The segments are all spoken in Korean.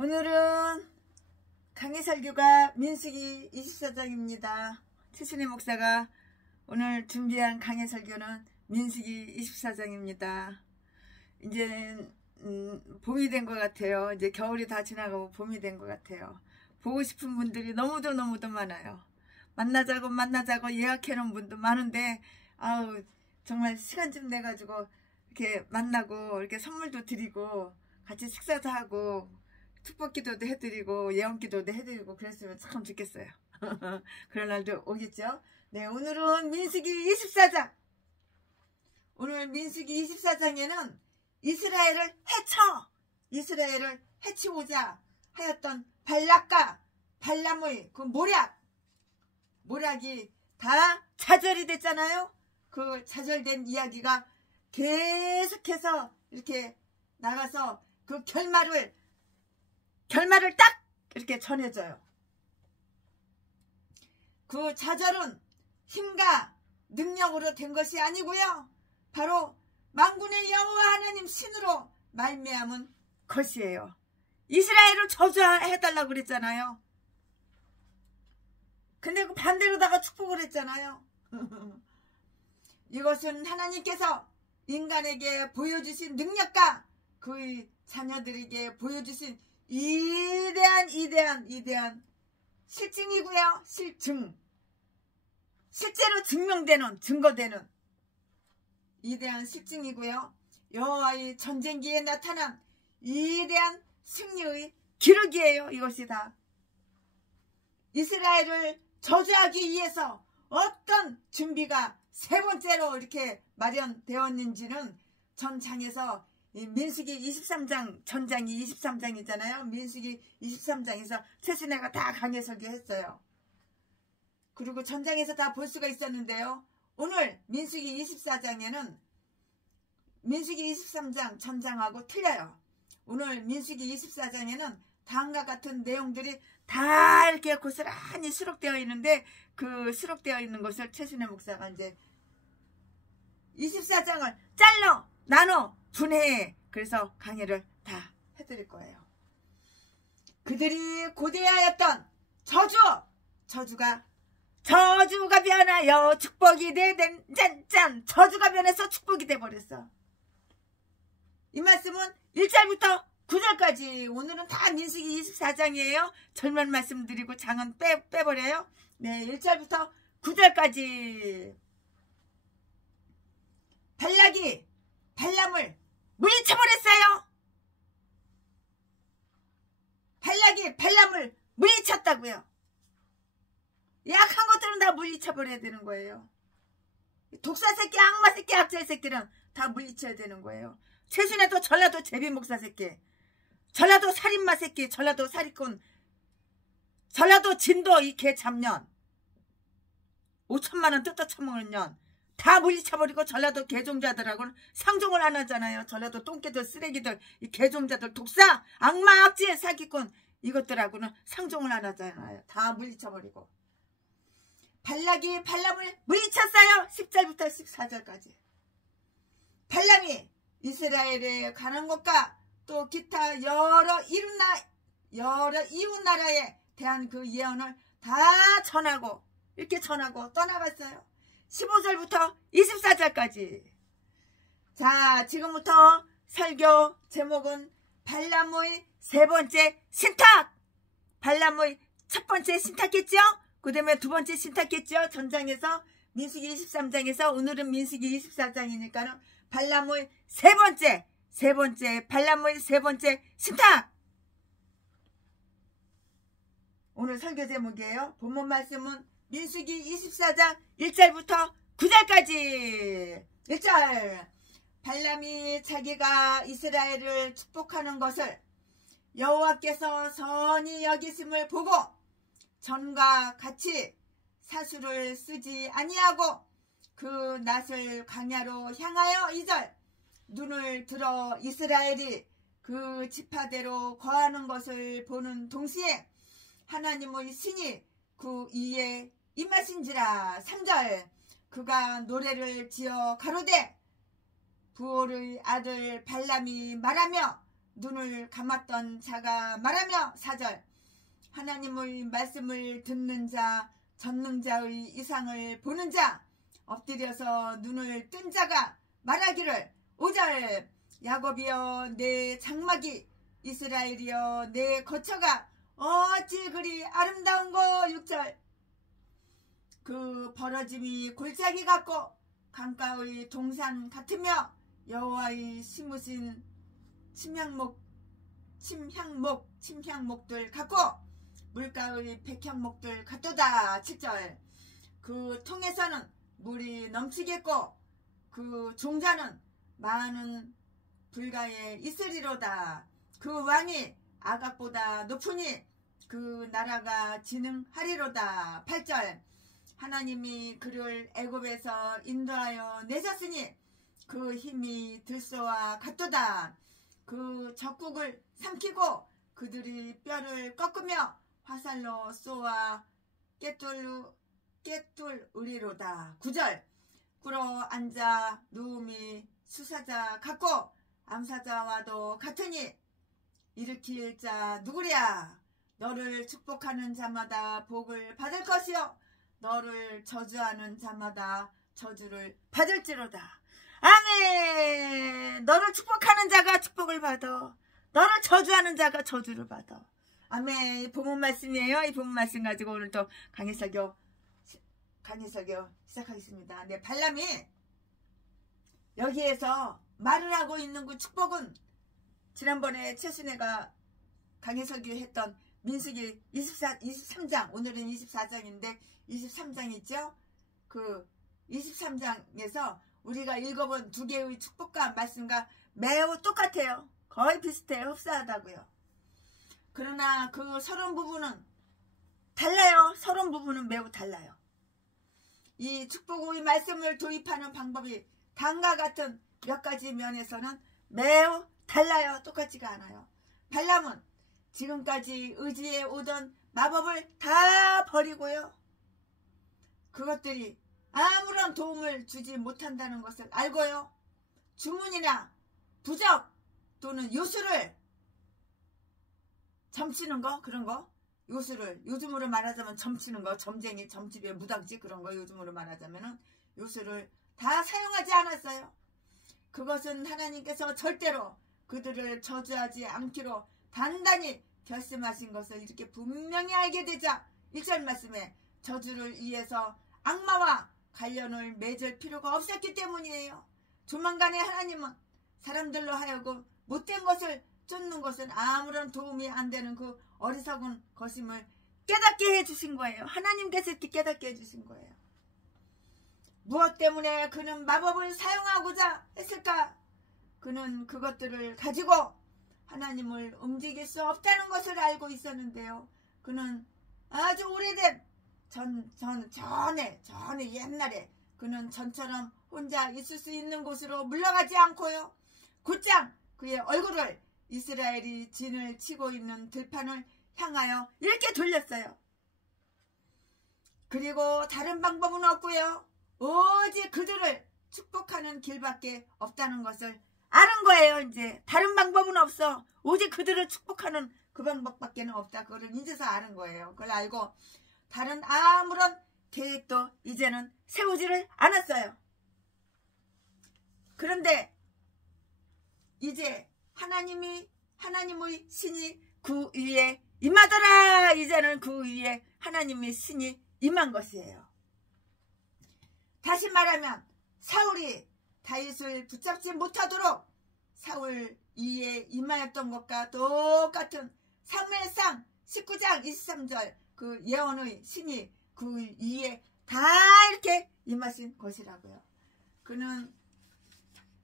오늘은 강해설교가 민수기 24장입니다. 최순희 목사가 오늘 준비한 강해설교는 민수기 24장입니다. 이제 봄이 된 것 같아요. 이제 겨울이 다 지나가고 봄이 된 것 같아요. 보고 싶은 분들이 너무도 많아요. 만나자고 예약해 놓은 분도 많은데 아우 정말 시간 좀 내가지고 이렇게 만나고 이렇게 선물도 드리고 같이 식사도 하고 축복기도도 해드리고 예언기도도 해드리고 그랬으면 참 좋겠어요. 그런 날도 오겠죠. 네, 오늘은 민수기 24장. 오늘 민수기 24장에는 이스라엘을 해치고자 하였던 발락과 발람의 그 모략이 다 좌절이 됐잖아요. 그 좌절된 이야기가 계속해서 이렇게 나가서 그 결말을 딱 이렇게 전해줘요. 그 좌절은 힘과 능력으로 된 것이 아니고요. 바로 만군의 여호와 하나님 신으로 말미암은 것이에요. 이스라엘을 저주해달라고 그랬잖아요. 근데 그 반대로다가 축복을 했잖아요. 이것은 하나님께서 인간에게 보여주신 능력과 그의 자녀들에게 보여주신 위대한 실증이고요. 실제로 증거되는 위대한 실증이고요. 여호와의 전쟁기에 나타난 위대한 승리의 기록이에요. 이것이 다 이스라엘을 저주하기 위해서 어떤 준비가 세 번째로 이렇게 마련되었는지는 전장에서 민수기 23장 전장이 23장이잖아요. 민수기 23장에서 최순애가 다 강해설교했어요. 그리고 전장에서 다 볼 수가 있었는데요. 오늘 민수기 24장에는 민수기 23장 전장하고 틀려요. 오늘 민수기 24장에는 다음과 같은 내용들이 다 이렇게 고스란히 수록되어 있는데 그 수록되어 있는 것을 최순애 목사가 이제 24장을 나눠 분해해 그래서 강의를 다 해드릴 거예요. 그들이 고대하였던 저주가 변하여 축복이 되된 짠 저주가 변해서 축복이 돼버렸어. 이 말씀은 1절부터 9절까지 오늘은 다 민수기 24장이에요. 절만 말씀드리고 장은 빼버려요. 네, 1절부터 9절까지 발락이 발람을 물리쳐버렸어요. 발락이 발람을 물리쳤다고요. 약한 것들은 다 물리쳐버려야 되는 거예요. 독사새끼, 악마새끼, 악질새끼는 다 물리쳐야 되는 거예요. 최순애도 전라도 제비목사새끼, 전라도 살인마새끼, 전라도 사리꾼, 전라도 진도 이 개잡년 5천만원 뜯어 처먹는 년 다 물리쳐버리고 전라도 개종자들하고는 상종을 안 하잖아요. 전라도 똥개들 쓰레기들 이 개종자들 독사 악마 악질 사기꾼 이것들하고는 상종을 안 하잖아요. 다 물리쳐버리고 발락이 발람을 물리쳤어요. 10절부터 14절까지 발람이 이스라엘에 관한 것과 또 기타 여러 이웃 나라에 대한 그 예언을 다 전하고 떠나갔어요. 15절부터 24절까지. 자, 지금부터 설교 제목은 발람의 세 번째 신탁. 발람의 첫 번째 신탁했죠? 그 다음에 두 번째 신탁했죠? 전장에서 민수기 23장에서 오늘은 민수기 24장이니까는 발람의 세 번째 발람의 세 번째 신탁. 오늘 설교 제목이에요. 본문 말씀은 민수기 24장 1절부터 9절까지. 1절 발람이 자기가 이스라엘을 축복하는 것을 여호와께서 선히 여기심을 보고 전과 같이 사수를 쓰지 아니하고 그 낯을 광야로 향하여 2절 눈을 들어 이스라엘이 그 지파대로 거하는 것을 보는 동시에 하나님의 신이 그 이에 임하신지라. 3절 그가 노래를 지어 가로되 부올의 아들 발람이 말하며 눈을 감았던 자가 말하며 4절 하나님의 말씀을 듣는 자 전능자의 이상을 보는 자 엎드려서 눈을 뜬 자가 말하기를 5절 야곱이여 내 장막이 이스라엘이여 내 거처가 어찌 그리 아름다운고 6절 그 벌어짐이 골짜기 같고 강가의 동산 같으며 여호와의 심으신 침향목들 같고 물가의 백향목들 같도다 7절 그 통에서는 물이 넘치겠고 그 종자는 많은 불가에 있으리로다 그 왕이 아각보다 높으니 그 나라가 진흥하리로다 8절 하나님이 그를 애굽에서 인도하여 내셨으니 그 힘이 들소와 같도다 그 적국을 삼키고 그들이 뼈를 꺾으며 화살로 쏘아 꿰뚫으리로다 9절 꿇어 앉아 누움이 수사자 같고 암사자와도 같으니 일으킬 자 누구랴 너를 축복하는 자마다 복을 받을 것이요 너를 저주하는 자마다 저주를 받을지로다 아멘 너를 축복하는 자가 축복을 받아 너를 저주하는 자가 저주를 받아 아멘 이 본문 말씀이에요. 이 본문 말씀 가지고 오늘 또 강해설교 시작하겠습니다. 네, 발람이 여기에서 말을 하고 있는 그 축복은 지난번에 최순애가 강해설교 했던 민수기 23장 오늘은 24장인데 23장 있죠? 그 23장에서 우리가 읽어본 두 개의 축복과 말씀과 매우 똑같아요. 거의 비슷해요. 흡사하다고요. 그러나 그 서론 부분은 달라요. 서론 부분은 매우 달라요. 이 축복의 말씀을 도입하는 방법이 다음과 같은 몇 가지 면에서는 매우 달라요. 똑같지가 않아요. 발람은 지금까지 의지해 오던 마법을 다 버리고요. 그것들이 아무런 도움을 주지 못한다는 것을 알고요. 주문이나 부적 또는 요술을 점치는 거 그런 거 요술을 요즘으로 말하자면 점치는 거 점쟁이 점집에 무당집 그런 거 요즘으로 말하자면은 요술을 다 사용하지 않았어요. 그것은 하나님께서 절대로 그들을 저주하지 않기로 단단히 결심하신 것을 이렇게 분명히 알게 되자 1절 말씀에 저주를 위해서 악마와 관련을 맺을 필요가 없었기 때문이에요. 조만간에 하나님은 사람들로 하여금 못된 것을 쫓는 것은 아무런 도움이 안 되는 그 어리석은 것임을 깨닫게 해주신 거예요. 하나님께서 이렇게 깨닫게 해주신 거예요. 무엇 때문에 그는 마법을 사용하고자 했을까? 그는 그것들을 가지고 하나님을 움직일 수 없다는 것을 알고 있었는데요. 그는 아주 오래된 전에 옛날에 그는 전처럼 혼자 있을 수 있는 곳으로 물러가지 않고요. 곧장 그의 얼굴을 이스라엘이 진을 치고 있는 들판을 향하여 이렇게 돌렸어요. 그리고 다른 방법은 없고요. 오직 그들을 축복하는 길밖에 없다는 것을 아는 거예요. 이제 다른 방법은 없어. 오직 그들을 축복하는 그 방법밖에 없다. 그걸 이제서 아는 거예요. 그걸 알고 다른 아무런 계획도 이제는 세우지를 않았어요. 그런데 이제 하나님의 신이 그 위에 임하더라. 이제는 그 위에 하나님의 신이 임한 것이에요. 다시 말하면 사울이 다윗을 붙잡지 못하도록 사울 위에 임하였던 것과 똑같은 사무엘상 19장 23절 그 예언의 신이 그 위에 다 이렇게 임하신 것이라고요. 그는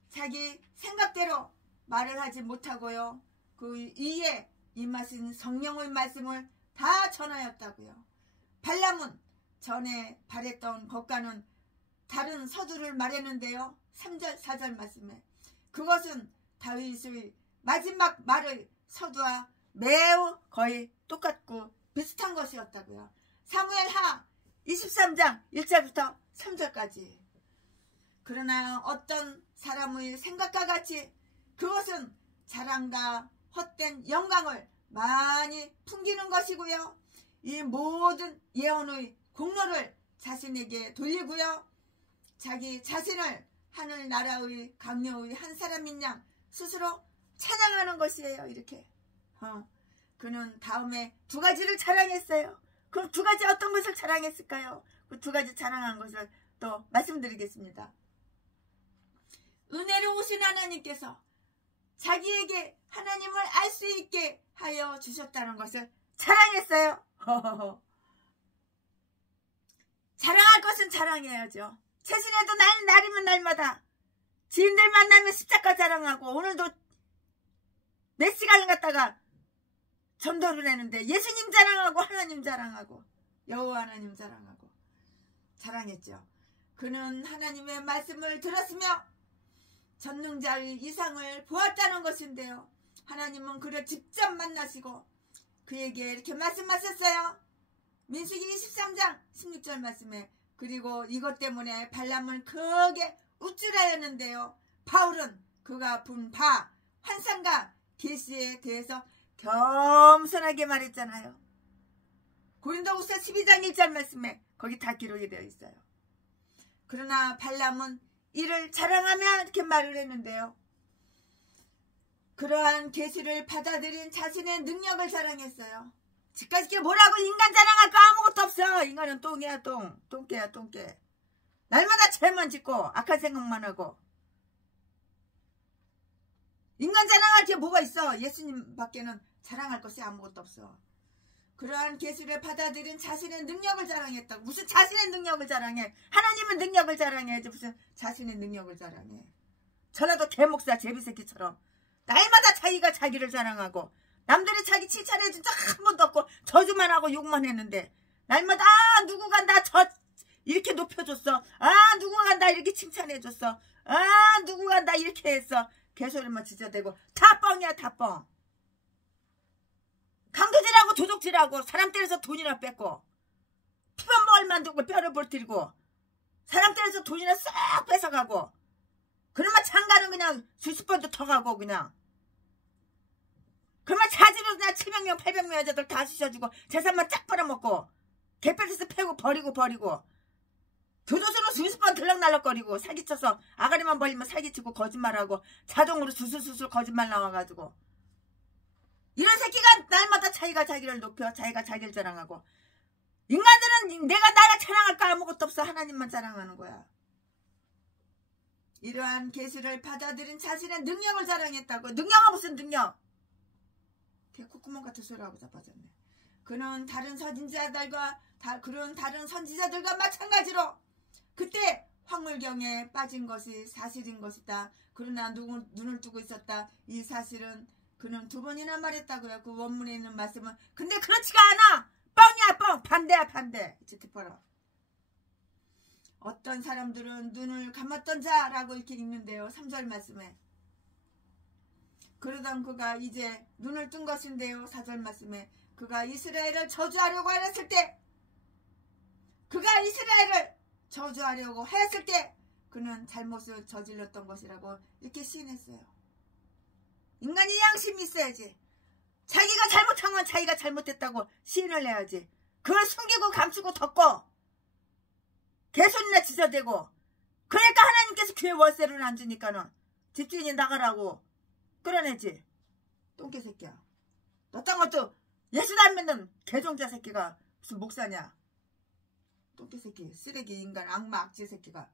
자기 생각대로 말을 하지 못하고요. 그 위에 임하신 성령의 말씀을 다 전하였다고요. 발람은 전에 바랬던 것과는 다른 서두를 말했는데요. 3절 4절 말씀에 그것은 다윗의 마지막 말의 서두와 매우 거의 똑같고 비슷한 것이었다고요. 사무엘하 23장 1절부터 3절까지. 그러나 어떤 사람의 생각과 같이 그것은 자랑과 헛된 영광을 많이 풍기는 것이고요. 이 모든 예언의 공로를 자신에게 돌리고요. 자기 자신을 하늘나라의 강요의 한 사람인 양 스스로 찬양하는 것이에요. 이렇게. 그는 다음에 두 가지를 자랑했어요. 그럼 두 가지 어떤 것을 자랑했을까요? 그 두 가지 자랑한 것을 또 말씀드리겠습니다. 은혜로우신 하나님께서 자기에게 하나님을 알 수 있게 하여 주셨다는 것을 자랑했어요. 자랑할 것은 자랑해야죠. 최신에도 날이면 날마다 지인들 만나면 십자가 자랑하고, 오늘도 몇 시간을 갖다가 전도를 했는데 예수님 자랑하고 하나님 자랑하고 여호와 하나님 자랑하고 자랑했죠. 그는 하나님의 말씀을 들었으며 전능자의 이상을 보았다는 것인데요. 하나님은 그를 직접 만나시고 그에게 이렇게 말씀하셨어요. 민수기 23장 16절 말씀에, 그리고 이것 때문에 발람은 크게 우쭐하였는데요. 바울은 그가 본 바 환상과 계시에 대해서 겸손하게 말했잖아요. 고린도후서 12장 1절 말씀에 거기 다 기록이 되어 있어요. 그러나 발람은 이를 자랑하며 이렇게 말을 했는데요. 그러한 계시를 받아들인 자신의 능력을 자랑했어요. 지금까지 뭐라고 인간 자랑할 거 아무것도 없어. 인간은 똥이야 똥. 똥개야 똥개. 날마다 죄만 짓고 악한 생각만 하고. 인간 자랑할 게 뭐가 있어. 예수님 밖에는 자랑할 것이 아무것도 없어. 그러한 계시를 받아들인 자신의 능력을 자랑했다고. 무슨 자신의 능력을 자랑해. 하나님은 능력을 자랑해야지 무슨 자신의 능력을 자랑해. 저라도 개목사 제비새끼처럼 날마다 자기가 자기를 자랑하고 남들이 자기 칭찬해준 적 한 번도 없고 저주만 하고 욕만 했는데 날마다 누구가 나 이렇게 높여줬어. 누구가 나 이렇게 칭찬해줬어. 누구가 나 이렇게 했어. 개소리만 지저대고 다 뻥이야 다 뻥. 강도질하고 도둑질하고 사람 때려서 돈이나 뺏고 피만 먹을 만두고 뼈를 벌뜨리고 사람 때려서 돈이나 싹 뺏어가고, 그러면 장가는 그냥 수십 번도 더 가고 그냥. 그러면 자지로 그냥 700명 800명 여자들 다 쑤셔주고 재산만 쫙 빨아먹고 개패에서 패고 버리고 교도소로 수십 번 들락날락거리고 사기쳐서 아가리만 벌리면 사기치고 거짓말하고 자동으로 수술수술 거짓말 나와가지고, 이런 새끼가 날마다 자기가 자기를 높여 자기가 자기를 자랑하고, 인간들은 내가 나를 자랑할 거 아무것도 없어. 하나님만 자랑하는 거야. 이러한 계시를 받아들인 자신의 능력을 자랑했다고. 능력은 무슨 능력? 콧구멍 같은 소리하고 자빠졌네. 그는 다른 선지자들과 마찬가지로 그때 황홀경에 빠진 것이 사실인 것이다. 그러나 눈을 뜨고 있었다. 이 사실은 그는 두 번이나 말했다고요. 그 원문에 있는 말씀은 근데 그렇지가 않아. 뻥이야 뻥. 반대야 반대. 지티퍼라. 어떤 사람들은 눈을 감았던 자라고 이렇게 읽는데요. 3절 말씀에. 그러던 그가 이제 눈을 뜬 것인데요. 4절 말씀에 그가 이스라엘을 저주하려고 하였을 때, 그는 잘못을 저질렀던 것이라고 이렇게 시인했어요. 인간이 양심이 있어야지. 자기가 잘못한 건 자기가 잘못했다고 시인을 해야지. 그걸 숨기고 감추고 덮고 개소리나 지저대고. 그러니까 하나님께서 교회 월세를 안 주니까는 집주인이 나가라고 끌어내지. 똥개 새끼야. 너 딴 것도 예수 안 믿는 개종자 새끼가 무슨 목사냐. 똥개 새끼, 쓰레기 인간, 악마, 악질 새끼가.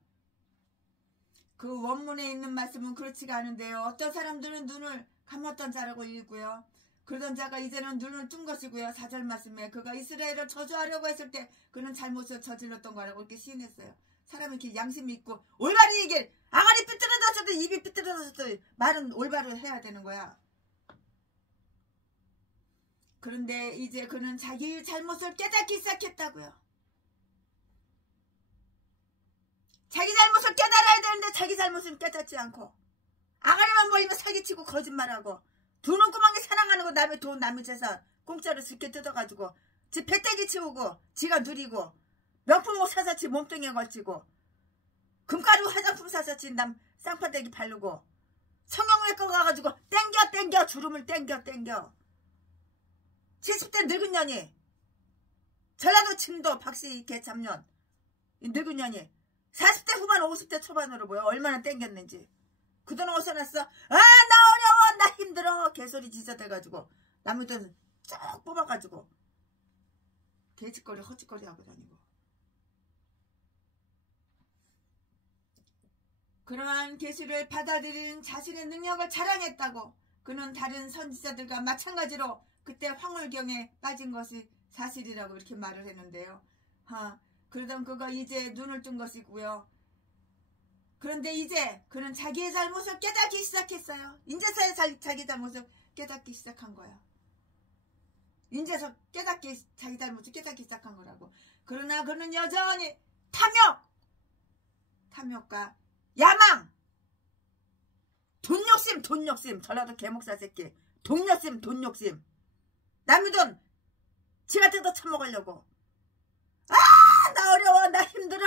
그 원문에 있는 말씀은 그렇지가 않은데요. 어떤 사람들은 눈을 감았던 자라고 읽고요. 그러던 자가 이제는 눈을 뜬 것이고요. 4절 말씀에 그가 이스라엘을 저주하려고 했을 때 그는 잘못을 저질렀던 거라고 이렇게 시인했어요. 사람이 이렇게 양심이 있고 올바른 얘기를, 아가리 삐뚤어졌어도 입이 삐뚤어졌어도 말은 올바로 해야 되는 거야. 그런데 이제 그는 자기 잘못을 깨닫기 시작했다고요. 자기 잘못을 깨달아야 되는데 자기 잘못을 깨닫지 않고 아가리만 벌리면 사기치고 거짓말하고 두 눈구멍에 사랑하는 거, 남의 돈 남의 재산 공짜로 쉽게 뜯어가지고 지 배때기 치우고 지가 누리고 명품옷 사서 지 몸뚱이에 걸치고 금가루 화장품 사서 지 남 쌍파대기 바르고 성형외과 가가지고 땡겨 주름을 땡겨 70대 늙은 년이 전라도 진도 박씨 개참년 이 늙은 년이 40대 후반 50대 초반으로 보여. 얼마나 땡겼는지. 그 돈 어디서 났어? 나 어려워 나 힘들어 개소리 지저대가지고 남의 돈 쭉 뽑아가지고 개짓거리 헛짓거리 하고 다니고. 그러한 계시를 받아들인 자신의 능력을 자랑했다고. 그는 다른 선지자들과 마찬가지로 그때 황홀경에 빠진 것이 사실이라고 이렇게 말을 했는데요. 그러던 그가 이제 눈을 뜬 것이고요. 그런데 이제 그는 자기의 잘못을 깨닫기 시작했어요. 인제서야 자기 잘못을 깨닫기 시작한 거야. 인제서 자기 잘못을 깨닫기 시작한 거라고. 그러나 그는 여전히 탐욕과 야망, 돈 욕심. 전라도 개목사 새끼. 돈 욕심. 남의 돈 지가 뜯어 처먹으려고. 나 어려워 나 힘들어.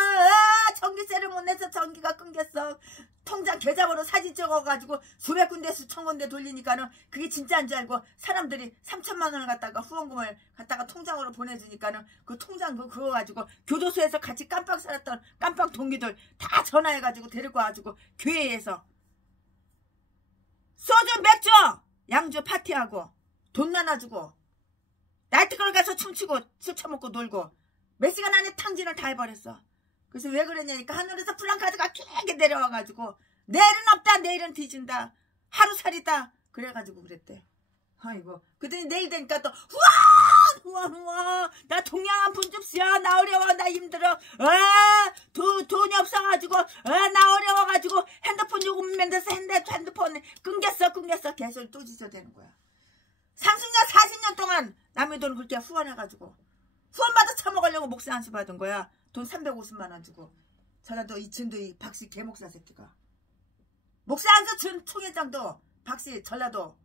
전기세를 못 내서 전기가 끊겼어. 통장 계좌번호 사진 찍어가지고 수백 군데 수천 군데 돌리니까는 그게 진짜인 줄 알고 사람들이 3천만 원을 갖다가 후원금을 갖다가 통장으로 보내주니까는 그 통장 그거 가지고 교도소에서 같이 깜빵 살았던 깜빵 동기들 다 전화해가지고 데리고 와가지고 교회에서 소주 맥주 양주 파티하고 돈 나눠주고 나이트클럽 가서 춤추고 술 처먹고 놀고 몇 시간 안에 탕진을 다 해버렸어. 그래서 왜 그러냐니까 하늘에서 플랑카드가 길게 내려와가지고 내일은 없다 내일은 뒤진다 하루살이다 그래가지고 그랬대. 아이고 그랬더니 내일 되니까 또 후원 나 동양한 분줍시야 나 어려워 나 힘들어 돈이 없어가지고 나 어려워가지고 핸드폰 요금 맨들서 핸드폰 끊겼어 개소리 또 지저대는 거야. 30년 40년 동안 남의 돈 그렇게 후원해가지고 후원받아 처먹으려고 목사 안수 받은 거야. 돈 350만 원 주고. 전라도 이 진도 이 박씨 개목사 새끼가. 목사 안수 준 총회장도 박씨 전라도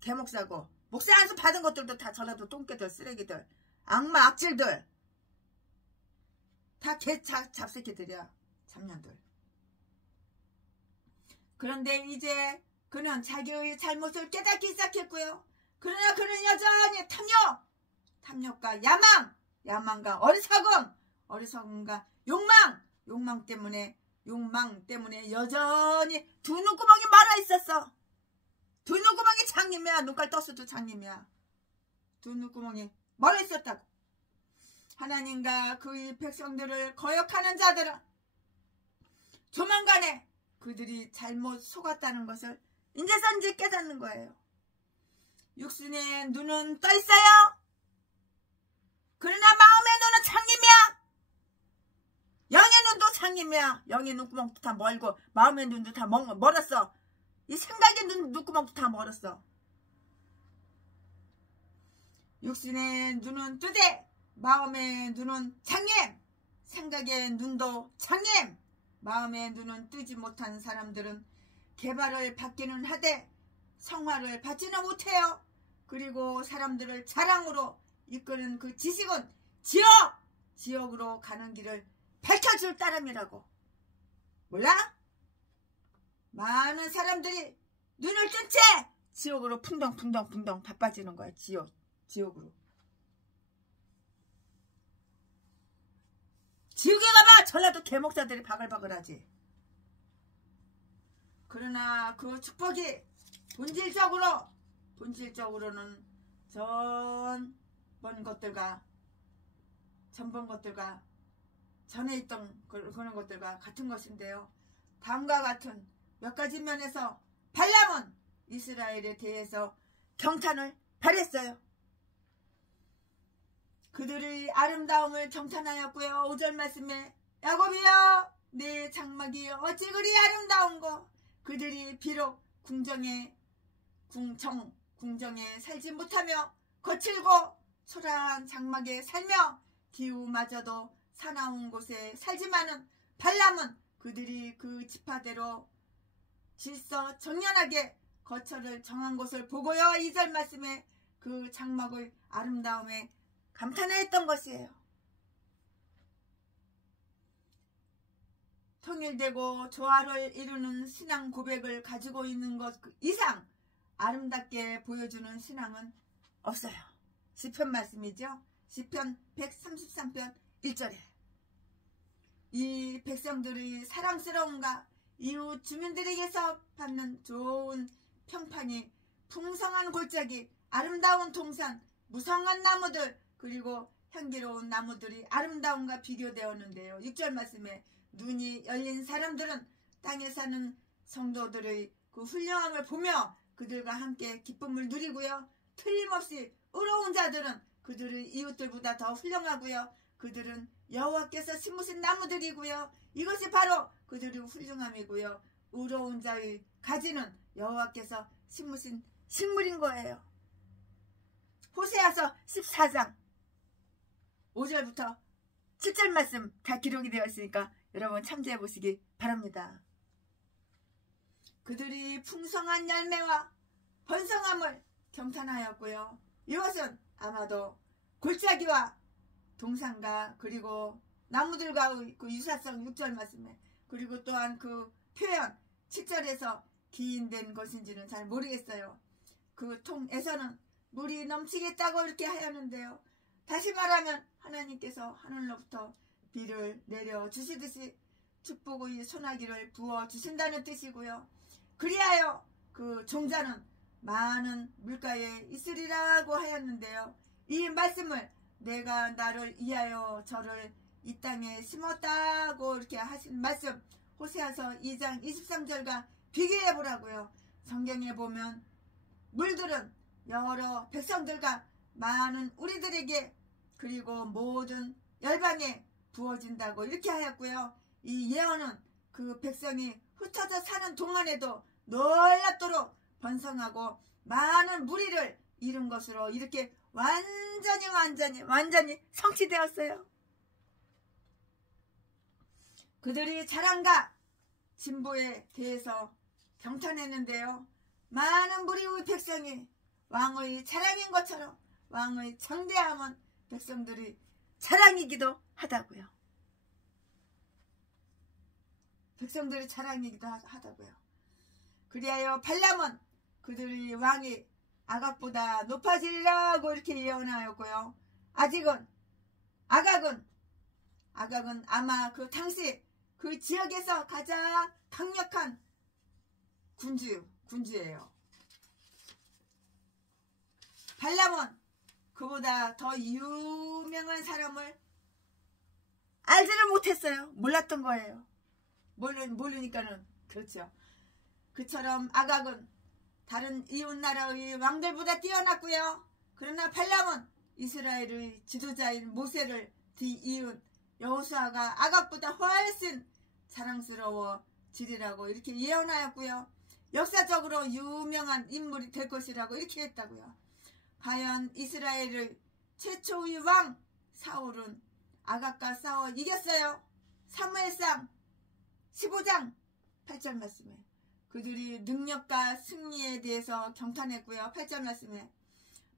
개목사고. 목사 안수 받은 것들도 다 전라도 똥개들 쓰레기들 악마 악질들 다 개 잡새끼들이야. 잡년들. 그런데 이제 그는 자기의 잘못을 깨닫기 시작했고요. 그러나 그는 여전히 탐욕과 야망과 어리석음과 욕망 때문에 여전히 두 눈구멍이 말아 있었어. 두 눈구멍이 장님이야. 눈깔 떴어도 장님이야. 두 눈구멍이 말아 있었다고. 하나님과 그의 백성들을 거역하는 자들은 조만간에 그들이 잘못 속았다는 것을 이제선지 깨닫는 거예요. 육신의 눈은 떠 있어요. 그러나 마음의 눈은 장님이야. 영의 눈도 장님이야. 영의 눈구멍도 다 멀고 마음의 눈도 다 멀었어. 이 생각의 눈구멍도 다 멀었어. 육신의 눈은 뜨되 마음의 눈은 장님. 생각의 눈도 장님. 마음의 눈은 뜨지 못한 사람들은 개발을 받기는 하되 성화를 받지는 못해요. 그리고 사람들을 자랑으로 이끄는 그 지식은 지옥으로 가는 길을 밝혀줄 따름이라고. 몰라? 많은 사람들이 눈을 뜬 채 지옥으로 풍덩 다 빠지는 거야. 지옥으로. 지옥에 가봐 전라도 개목사들이 바글바글하지. 그러나 그 축복이 본질적으로는 전번 것들과 전에 있던 그런 것들과 같은 것인데요. 다음과 같은 몇 가지 면에서 발람은 이스라엘에 대해서 경탄을 발했어요. 그들의 아름다움을 경탄하였고요. 5절 말씀에 야곱이여 내 장막이 어찌 그리 아름다운고 그들이 비록 궁정에 살지 못하며 거칠고 초라한 장막에 살며 기후마저도 사나운 곳에 살지만은 발람은 그들이 그 지파대로 질서 정연하게 거처를 정한 곳을 보고요. 2절 말씀에 그 장막의 아름다움에 감탄했던 것이에요. 통일되고 조화를 이루는 신앙 고백을 가지고 있는 것 이상 아름답게 보여주는 신앙은 없어요. 시편 말씀이죠. 시편 133편 1절에 이 백성들의 사랑스러움과 이웃 주민들에게서 받는 좋은 평판이 풍성한 골짜기, 아름다운 동산, 무성한 나무들, 그리고 향기로운 나무들이 아름다움과 비교되었는데요. 6절 말씀에 눈이 열린 사람들은 땅에 사는 성도들의 그 훌륭함을 보며 그들과 함께 기쁨을 누리고요. 틀림없이 의로운 자들은 그들의 이웃들보다 더 훌륭하고요. 그들은 여호와께서 심으신 나무들이고요. 이것이 바로 그들의 훌륭함이고요. 의로운 자의 가지는 여호와께서 심으신 식물인 거예요. 호세아서 14장 5절부터 7절 말씀 다 기록이 되어 있으니까 여러분 참조해 보시기 바랍니다. 그들이 풍성한 열매와 번성함을 경탄하였고요. 이것은 아마도 골짜기와 동산과 그리고 나무들과의 그 유사성 6절 말씀에 그리고 또한 그 표현 7절에서 기인된 것인지는 잘 모르겠어요. 그 통에서는 물이 넘치겠다고 이렇게 하였는데요. 다시 말하면 하나님께서 하늘로부터 비를 내려주시듯이 축복의 소나기를 부어주신다는 뜻이고요. 그리하여 그 종자는 많은 물가에 있으리라고 하였는데요. 이 말씀을 내가 나를 위하여 저를 이 땅에 심었다고 이렇게 하신 말씀 호세아서 2장 23절과 비교해 보라고요. 성경에 보면 물들은 여러 백성들과 많은 우리들에게 그리고 모든 열방에 부어진다고 이렇게 하였고요. 이 예언은 그 백성이 흩어져 사는 동안에도 놀랍도록 번성하고 많은 무리를 이룬 것으로 이렇게 완전히 성취되었어요. 그들이 자랑과 진보에 대해서 경탄했는데요. 많은 무리의 백성이 왕의 자랑인 것처럼 왕의 장대함은 백성들이 자랑이기도 하다고요. 백성들이 자랑이기도 하다고요. 그리하여 발람은 그들의 왕이 아각보다 높아지리라고 이렇게 예언하였고요. 아각은 아마 그 당시 그 지역에서 가장 강력한 군주예요. 발람은 그보다 더 유명한 사람을 알지를 못했어요. 몰랐던 거예요. 모르니까는 그렇죠. 그처럼 아각은 다른 이웃나라의 왕들보다 뛰어났고요. 그러나 발람은 이스라엘의 지도자인 모세를 뒤이은 여호수아가 아각보다 훨씬 자랑스러워지리라고 이렇게 예언하였고요. 역사적으로 유명한 인물이 될 것이라고 이렇게 했다고요. 과연 이스라엘의 최초의 왕 사울은 아각과 싸워 이겼어요. 사무엘상 15장 8절 말씀에 그들이 능력과 승리에 대해서 경탄했고요. 8절 말씀에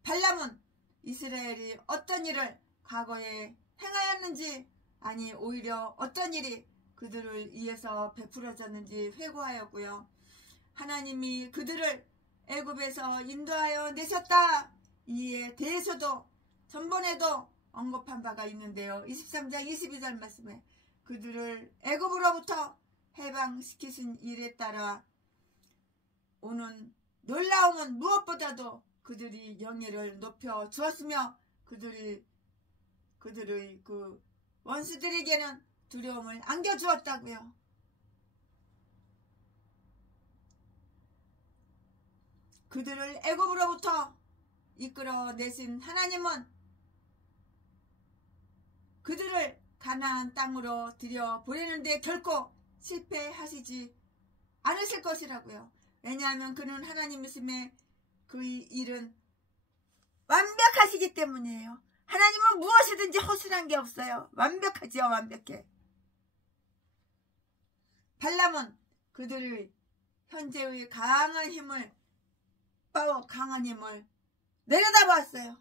발람은 이스라엘이 어떤 일을 과거에 행하였는지 아니 오히려 어떤 일이 그들을 위해서 베풀어졌는지 회고하였고요. 하나님이 그들을 애굽에서 인도하여 내셨다. 이에 대해서도 전번에도 언급한 바가 있는데요. 23장 22절 말씀에 그들을 애굽으로부터 해방시키신 일에 따라 오는 놀라움은 무엇보다도 그들이 영예를 높여 주었으며 그들의 그 원수들에게는 두려움을 안겨주었다고요. 그들을 애굽으로부터 이끌어내신 하나님은 그들을 가나안 땅으로 들여보내는데 결코 실패하시지 않으실 것이라고요. 왜냐하면 그는 하나님이심에 그의 일은 완벽하시기 때문이에요. 하나님은 무엇이든지 허술한 게 없어요. 완벽하지요. 완벽해. 발람은 그들의 현재의 강한 힘을 내려다보았어요.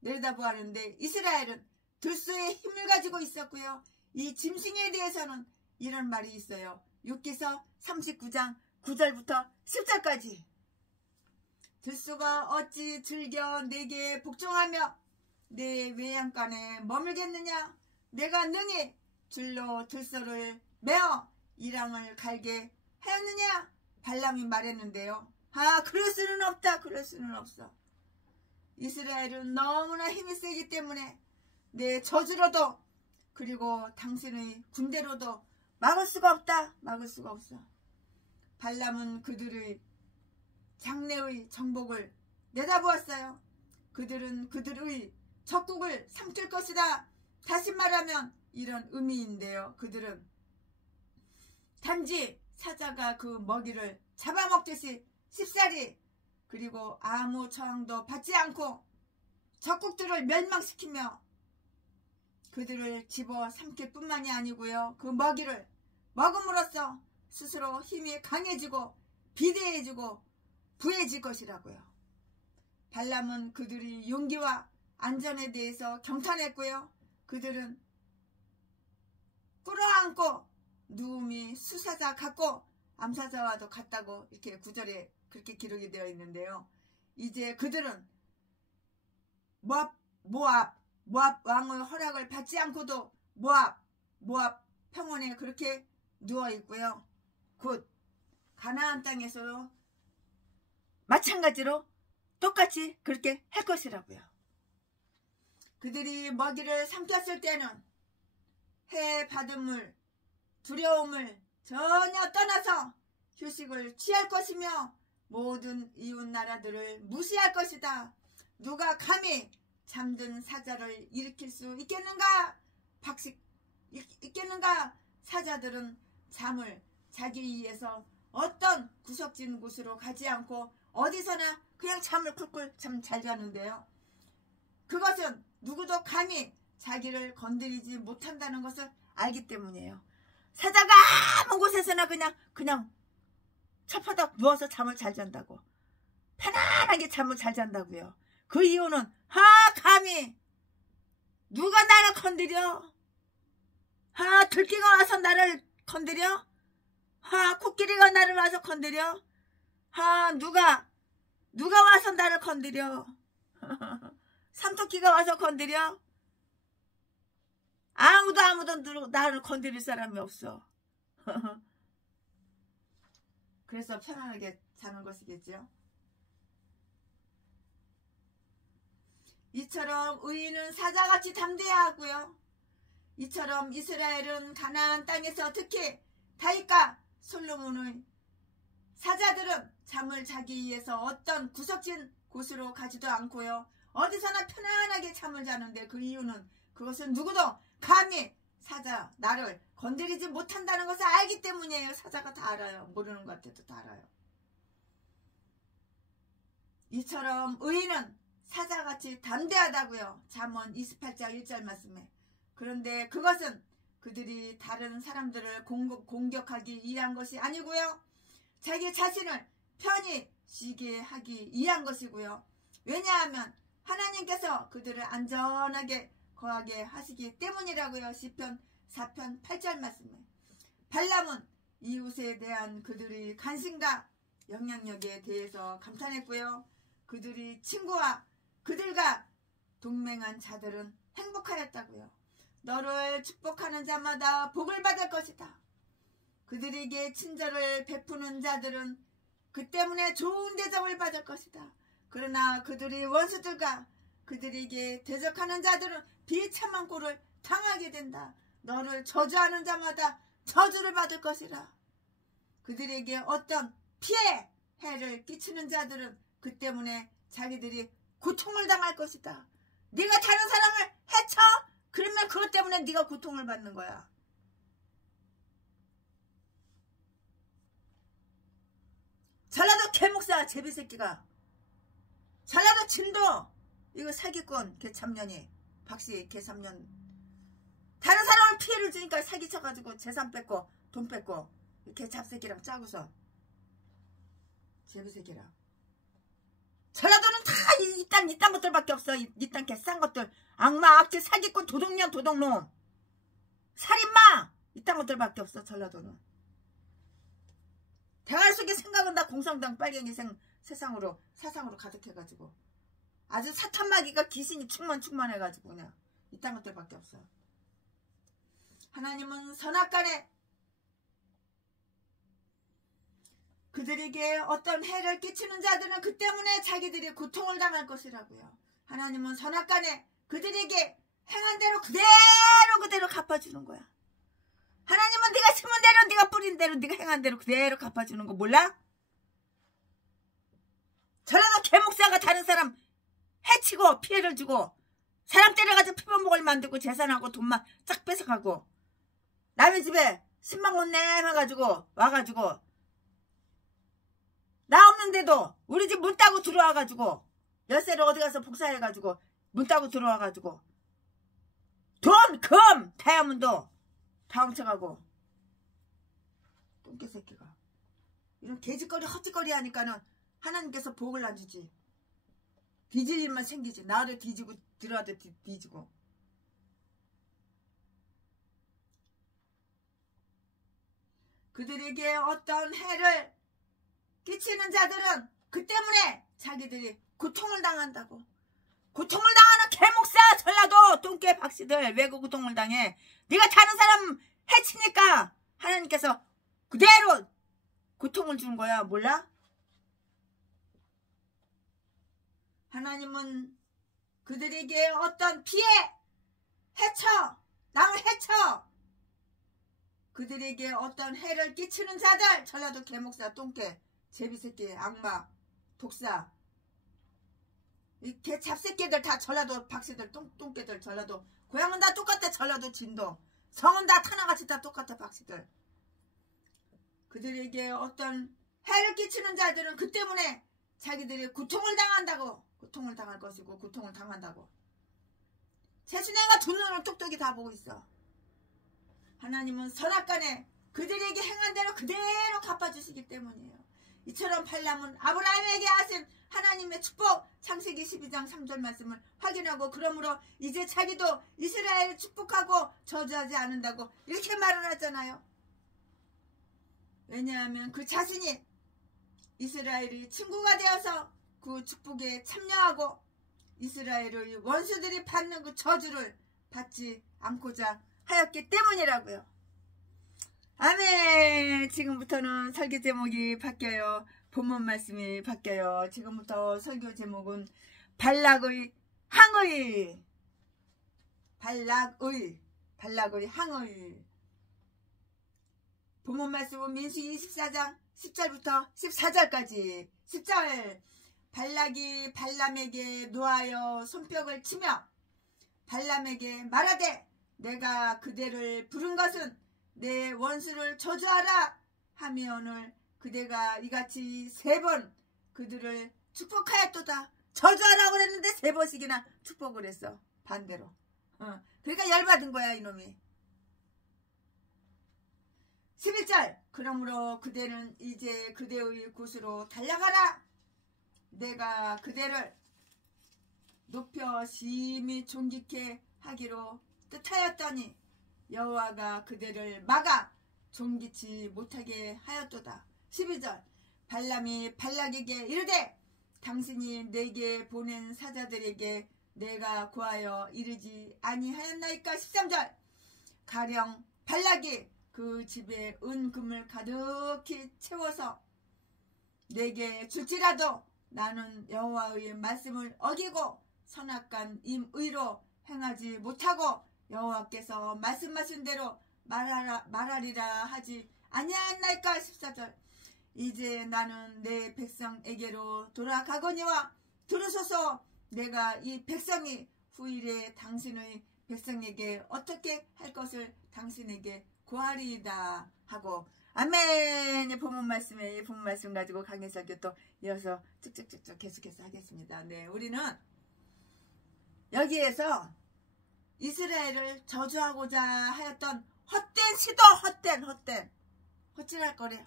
내려다보았는데 이스라엘은 들소의 힘을 가지고 있었고요. 이 짐승에 대해서는 이런 말이 있어요. 욥기서 39장 9절부터 10절까지. 들소가 어찌 즐겨 내게 복종하며 내 외양간에 머물겠느냐. 내가 능히 줄로 들소를 메어 이랑을 갈게 하였느냐. 발람이 말했는데요. 그럴 수는 없다. 그럴 수는 없어. 이스라엘은 너무나 힘이 세기 때문에 내 저주로도 그리고 당신의 군대로도 막을 수가 없다. 막을 수가 없어. 발람은 그들의 장래의 정복을 내다보았어요. 그들은 그들의 적국을 삼킬 것이다. 다시 말하면 이런 의미인데요. 그들은 단지 사자가 그 먹이를 잡아먹듯이 쉽사리 그리고 아무 저항도 받지 않고 적국들을 멸망시키며 그들을 집어삼킬 뿐만이 아니고요. 그 먹이를 먹음으로써 스스로 힘이 강해지고 비대해지고 부해질 것이라고요. 발람은 그들의 용기와 안전에 대해서 경탄했고요. 그들은 끌어안고 누움이 수사자 같고 암사자와도 같다고 이렇게 구절에 그렇게 기록이 되어 있는데요. 이제 그들은 모압 왕의 허락을 받지 않고도 모압 평원에 그렇게 누워 있고요. 곧 가나안 땅에서도 마찬가지로 똑같이 그렇게 할 것이라고요. 그들이 먹이를 삼켰을 때는 해 받음을 두려움을 전혀 떠나서 휴식을 취할 것이며 모든 이웃 나라들을 무시할 것이다. 누가 감히 잠든 사자를 일으킬 수 있겠는가? 있겠는가? 사자들은 잠을 자기 위에서 어떤 구석진 곳으로 가지 않고 어디서나 그냥 잠을 쿨쿨 참 잘 자는데요. 그것은 누구도 감히 자기를 건드리지 못한다는 것을 알기 때문이에요. 사자가 아무 곳에서나 그냥 첫바닥 누워서 잠을 잘 잔다고. 편안하게 잠을 잘 잔다고요. 그 이유는 감히 누가 나를 건드려? 들기가 와서 나를 건드려? 코끼리가 나를 와서 건드려? 누가 와서 나를 건드려? 삼토끼가 와서 건드려? 아무도 나를 건드릴 사람이 없어. 그래서 편안하게 자는 것이겠죠. 이처럼 의인은 사자같이 담대해야 하고요. 이처럼 이스라엘은 가나안 땅에서 특히 다윗과 솔로몬의 사자들은 잠을 자기 위해서 어떤 구석진 곳으로 가지도 않고요. 어디서나 편안하게 잠을 자는데 그 이유는 그것은 누구도 감히 사자 나를 건드리지 못한다는 것을 알기 때문이에요. 사자가 다 알아요. 모르는 것 같아도 다 알아요. 이처럼 의인은 사자같이 담대하다고요. 잠언 28장 1절 말씀에. 그런데 그것은 그들이 다른 사람들을 공격하기 위한 것이 아니고요. 자기 자신을 편히 쉬게 하기 위한 것이고요. 왜냐하면 하나님께서 그들을 안전하게 거하게 하시기 때문이라고요. 시편 4편 8절 말씀에. 발람은 이웃에 대한 그들의 관심과 영향력에 대해서 감탄했고요. 그들이 친구와 그들과 동맹한 자들은 행복하였다고요. 너를 축복하는 자마다 복을 받을 것이다. 그들에게 친절을 베푸는 자들은 그 때문에 좋은 대접을 받을 것이다. 그러나 그들이 원수들과 그들에게 대적하는 자들은 비참한 꼴을 당하게 된다. 너를 저주하는 자마다 저주를 받을 것이라. 그들에게 어떤 피해, 해를 끼치는 자들은 그 때문에 자기들이 고통을 당할 것이다. 네가 다른 사람을 해쳐? 그러면 그것 때문에 네가 고통을 받는 거야. 전라도 개목사 제비새끼가, 전라도 진도 이거 사기꾼 개참년이 박씨 개삼년, 다른 사람을 피해를 주니까 사기쳐가지고 재산 뺏고 돈 뺏고 개잡새끼랑 짜고서 제비새끼랑. 전라도는 다 이딴 것들밖에 없어. 이딴 개싼 것들. 악마, 악질, 사기꾼, 도둑년, 도둑놈, 살인마, 이딴 것들밖에 없어. 전라도는 대화 속에 생각은 다 공성당 빨갱이 세상으로 가득해가지고 아주 사탄마귀가 귀신이 충만해가지고 그냥 이딴 것들밖에 없어. 하나님은 선악간에 그들에게 어떤 해를 끼치는 자들은 그 때문에 자기들이 고통을 당할 것이라고요. 하나님은 선악간에 그들에게 행한 대로 그대로 갚아주는 거야. 하나님은 네가 심은 대로 네가 뿌린 대로 네가 행한 대로 그대로 갚아주는 거 몰라? 저라도 개목사가 다른 사람 해치고 피해를 주고 사람 때려가지고 피범목을 만들고 재산하고 돈만 쫙 뺏어가고 남의 집에 10만 원 내놔가지고 와가지고 나 없는데도 우리 집 문 따고 들어와가지고 열쇠를 어디 가서 복사해가지고 문 따고 들어와가지고 돈, 금, 다이아몬드 다 훔쳐가고 똥개 새끼가 이런 개짓거리 헛짓거리 하니까는 하나님께서 복을 안 주지. 뒤질 일만 생기지. 나를 뒤지고 들어와도 뒤지고. 그들에게 어떤 해를 끼치는 자들은 그 때문에 자기들이 고통을 당한다고. 고통을 당하는 개목사 전라도 똥개 박씨들 왜 그 고통을 당해? 네가 다른 사람 해치니까 하나님께서 그대로 고통을 주는 거야. 몰라? 하나님은 그들에게 어떤 피해, 남을 해쳐 그들에게 어떤 해를 끼치는 자들 전라도 개목사 똥개 제비새끼 악마 독사 이 개 잡새끼들 다 전라도 박씨들 똥개들 전라도 고향은 다 똑같아. 전라도 진도 성은 다 하나같이 다 똑같아. 박씨들 그들에게 어떤 해를 끼치는 자들은 그 때문에 자기들이 고통을 당한다고. 고통을 당할 것이고 고통을 당한다고. 최순애가 두 눈을 똑똑히 다 보고 있어. 하나님은 선악간에 그들에게 행한 대로 그대로 갚아주시기 때문이에요. 이처럼 발람은 아브라함에게 하신 하나님의 축복 창세기 12장 3절 말씀을 확인하고 그러므로 이제 자기도 이스라엘을 축복하고 저주하지 않는다고 이렇게 말을 하잖아요. 왜냐하면 그 자신이 이스라엘이 친구가 되어서 그 축복에 참여하고 이스라엘의 원수들이 받는 그 저주를 받지 않고자 하였기 때문이라고요. 아멘. 지금부터는 설교 제목이 바뀌어요. 본문 말씀이 바뀌어요. 지금부터 설교 제목은 발락의 항의. 발락의 항의. 본문 말씀은 민수기 24장 10절부터 14절까지. 10절. 발락이 발람에게 노하여 손뼉을 치며 발람에게 말하되 내가 그대를 부른 것은 내 원수를 저주하라 하면은 그대가 이같이 3번 그들을 축복하였도다. 저주하라고 그랬는데 3번씩이나 축복을 했어. 반대로. 그러니까 열받은 거야 이놈이. 11절. 그러므로 그대는 이제 그대의 곳으로 달려가라. 내가 그대를 높여 심히 존귀케 하기로 뜻하였더니 여호와가 그대를 막아 존귀치 못하게 하였도다. 12절. 발람이 발락에게 이르되 당신이 내게 보낸 사자들에게 내가 구하여 이르지 아니하였나이까. 13절. 가령 발락이 그 집에 은금을 가득히 채워서 내게 줄지라도 나는 여호와의 말씀을 어기고 선악간 임의로 행하지 못하고 여호와께서 말씀하신 대로 말하리라 하지 아니하였나이까. 14절. 이제 나는 내 백성에게로 돌아가거니와 들으소서. 내가 이 백성이 후일에 당신의 백성에게 어떻게 할 것을 당신에게 구하리이다 하고. 아멘. 본문 말씀에 본문 말씀 가지고 강해설교 또 이어서 쭉쭉쭉쭉 계속해서 하겠습니다. 네, 우리는 여기에서 이스라엘을 저주하고자 하였던 헛된 시도,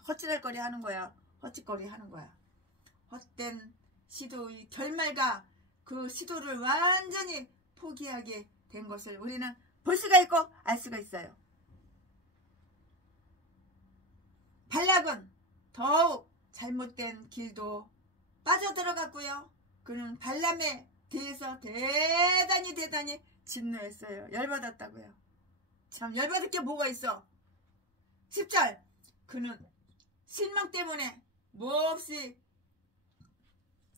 헛짓할 거리 하는 거야. 헛짓거리 하는 거야. 헛된 시도의 결말과 그 시도를 완전히 포기하게 된 것을 우리는 볼 수가 있고 알 수가 있어요. 발락은 더욱 잘못된 길도 빠져들어갔고요. 그는 발람에 대해서 대단히 진노했어요. 열받았다고요. 참 열받을 게 뭐가 있어. 10절 그는 실망 때문에 몹시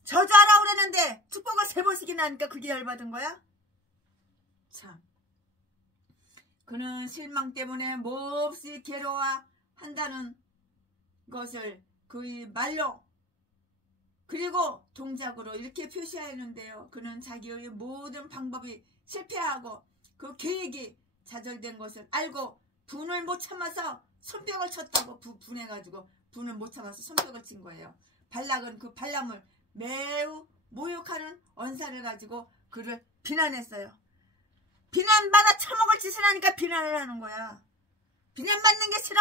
저주하라고 그랬는데 축복을 3번씩이나 하니까 그게 열받은 거야? 참 그는 실망 때문에 몹시 괴로워한다는 것을 그의 말로 그리고 동작으로 이렇게 표시하였는데요. 그는 자기의 모든 방법이 실패하고 그 계획이 좌절된 것을 알고 분을 못 참아서 손뼉을 쳤다고 분해가지고 분을 못 참아서 손뼉을 친 거예요. 발락은 그 발람을 매우 모욕하는 언사를 가지고 그를 비난했어요. 비난받아 처먹을 짓을 하니까 비난을 하는 거야. 비난받는 게 싫어?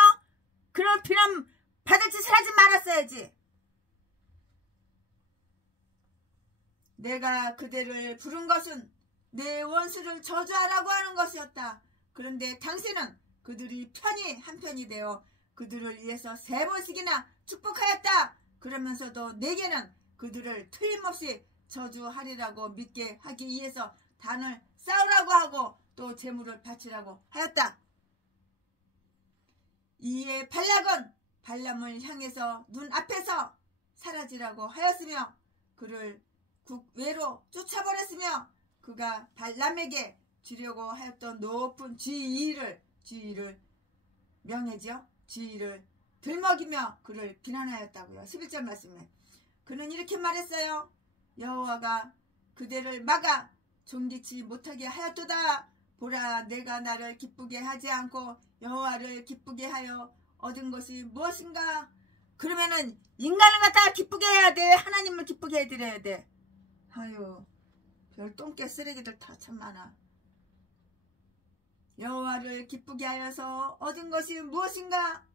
그럼 비난 받을 짓을 하지 말았어야지. 내가 그대를 부른 것은 내 원수를 저주하라고 하는 것이었다. 그런데 당신은 그들이 한편이 되어 그들을 위해서 3번씩이나 축복하였다. 그러면서도 내게는 그들을 틀림없이 저주하리라고 믿게 하기 위해서 단을 쌓으라고 하고 또 재물을 바치라고 하였다. 이에 발락은 발람을 향해서 눈앞에서 사라지라고 하였으며 그를 국외로 쫓아버렸으며 그가 발람에게 주려고 하였던 높은 지위를 명예죠. 지위를 들먹이며 그를 비난하였다고요. 11절 말씀에 그는 이렇게 말했어요. 여호와가 그대를 막아 존귀치 못하게 하였도다. 보라, 내가 나를 기쁘게 하지 않고 여호와를 기쁘게 하여 얻은 것이 무엇인가? 그러면은 인간을 갖다가 기쁘게 해야 돼? 하나님을 기쁘게 해드려야 돼? 아유, 별 똥개 쓰레기들 다 참 많아. 여호와를 기쁘게 하여서 얻은 것이 무엇인가?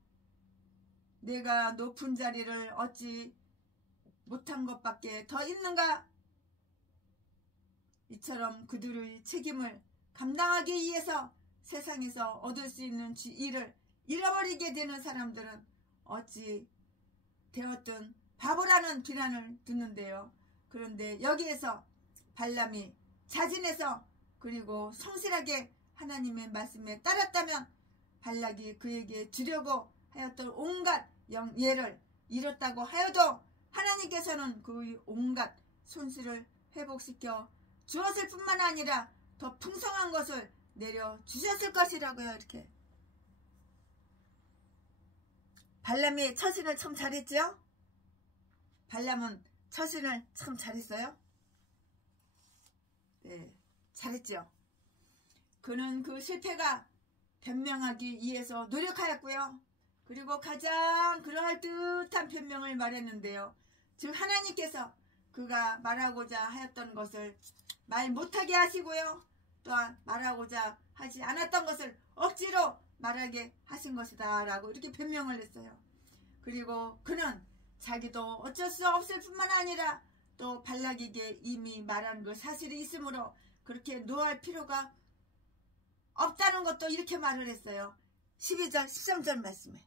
내가 높은 자리를 얻지 못한 것밖에 더 있는가? 이처럼 그들의 책임을 감당하기 위해서 세상에서 얻을 수 있는 일을 잃어버리게 되는 사람들은 어찌 되었든 바보라는 비난을 듣는데요. 그런데 여기에서 발람이 자진해서 그리고 성실하게 하나님의 말씀에 따랐다면 발락이 그에게 주려고 하였던 온갖 예를 잃었다고 하여도 하나님께서는 그 온갖 손실을 회복시켜 주었을 뿐만 아니라 더 풍성한 것을 내려주셨을 것이라고요. 이렇게 발람이 처신을 참 잘했죠. 발람은 처신을 참 잘했어요. 네, 잘했죠. 그는 그 실패가 변명하기 위해서 노력하였고요. 그리고 가장 그럴듯한 변명을 말했는데요. 즉 하나님께서 그가 말하고자 하였던 것을 말 못하게 하시고요. 또한 말하고자 하지 않았던 것을 억지로 말하게 하신 것이다 라고 이렇게 변명을 했어요. 그리고 그는 자기도 어쩔 수 없을 뿐만 아니라 또 발락에게 이미 말한 그 사실이 있으므로 그렇게 노할 필요가 없다는 것도 이렇게 말을 했어요. 12절 13절 말씀에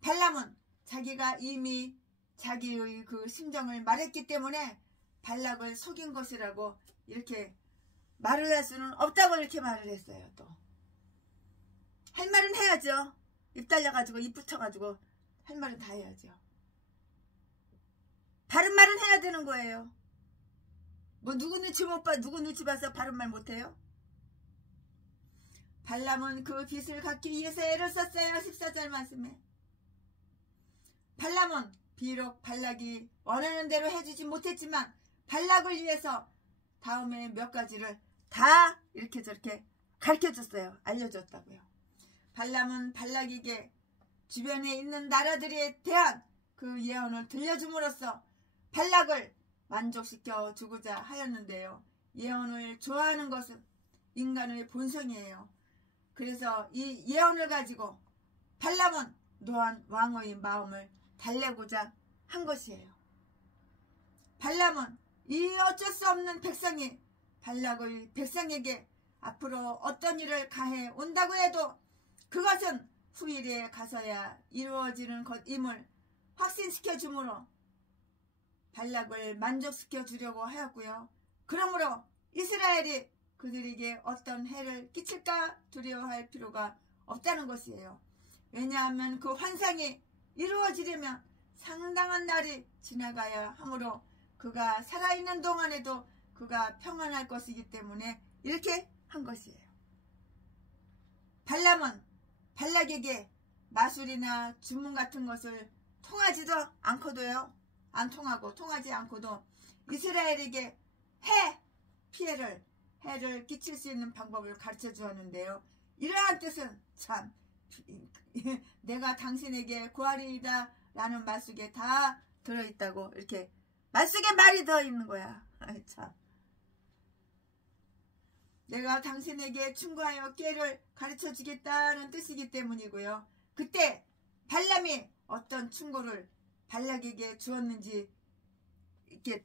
발람은 자기가 이미 자기의 그 심정을 말했기 때문에 발락을 속인 것이라고 이렇게 말을 할 수는 없다고 이렇게 말을 했어요. 또 할 말은 해야죠. 입 달려가지고 입 붙여가지고 할 말은 다 해야죠. 바른 말은 해야 되는 거예요. 뭐 누구 눈치 못 봐, 누구 눈치 봐서 바른 말 못해요? 발람은 그 빚을 갚기 위해서 애를 썼어요. 14절 말씀에 발람은 비록 발락이 원하는 대로 해주지 못했지만 발락을 위해서 다음에 몇 가지를 다 이렇게 저렇게 가르쳐줬어요. 알려줬다고요. 발람은 발락에게 주변에 있는 나라들에 대한 그 예언을 들려줌으로써 발락을 만족시켜 주고자 하였는데요. 예언을 좋아하는 것은 인간의 본성이에요. 그래서 이 예언을 가지고 발람은 노한 왕의 마음을 달래고자 한 것이에요. 발람은 이 어쩔 수 없는 백성이 발락의 백성에게 앞으로 어떤 일을 가해 온다고 해도 그것은 후일에 가서야 이루어지는 것임을 확신시켜 주므로 발락을 만족시켜 주려고 하였고요. 그러므로 이스라엘이 그들에게 어떤 해를 끼칠까 두려워할 필요가 없다는 것이에요. 왜냐하면 그 환상이 이루어지려면 상당한 날이 지나가야 하므로 그가 살아있는 동안에도 그가 평안할 것이기 때문에 이렇게 한 것이에요. 발람은 발락에게 마술이나 주문 같은 것을 통하지도 않고도요. 안 통하고 통하지 않고도 이스라엘에게 해를 끼칠 수 있는 방법을 가르쳐 주었는데요. 이러한 뜻은 참 내가 당신에게 구하리이다 라는 말 속에 다 들어있다고 이렇게 말 속에 말이 들어있는 거야. 참. 내가 당신에게 충고하여 꾀를 가르쳐 주겠다는 뜻이기 때문이고요. 그때 발람이 어떤 충고를 발락에게 주었는지 이렇게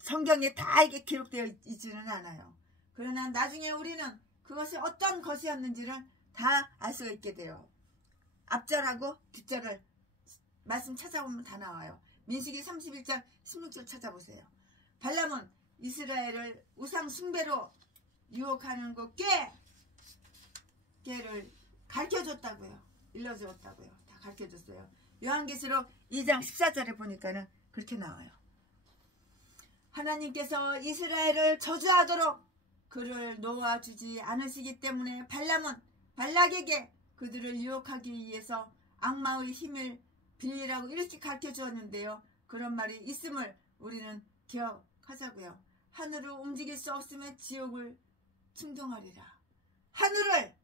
성경에 다 이게 기록되어 있지는 않아요. 그러나 나중에 우리는 그것이 어떤 것이었는지를 다 알 수가 있게 돼요. 앞절하고 뒷절을 말씀 찾아보면 다 나와요. 민수기 31장 16절 찾아보세요. 발람은 이스라엘을 우상 숭배로 유혹하는 그 꾀를 가르쳐줬다고요. 일러주었다고요. 다 가르쳐줬어요. 요한계시록 2장 14절에 보니까는 그렇게 나와요. 하나님께서 이스라엘을 저주하도록 그를 놓아주지 않으시기 때문에 발람은 발락에게 그들을 유혹하기 위해서 악마의 힘을 빌리라고 이렇게 가르쳐 주었는데요. 그런 말이 있음을 우리는 기억하자고요. 하늘을 움직일 수 없으면 지옥을 충동하리라. 하늘을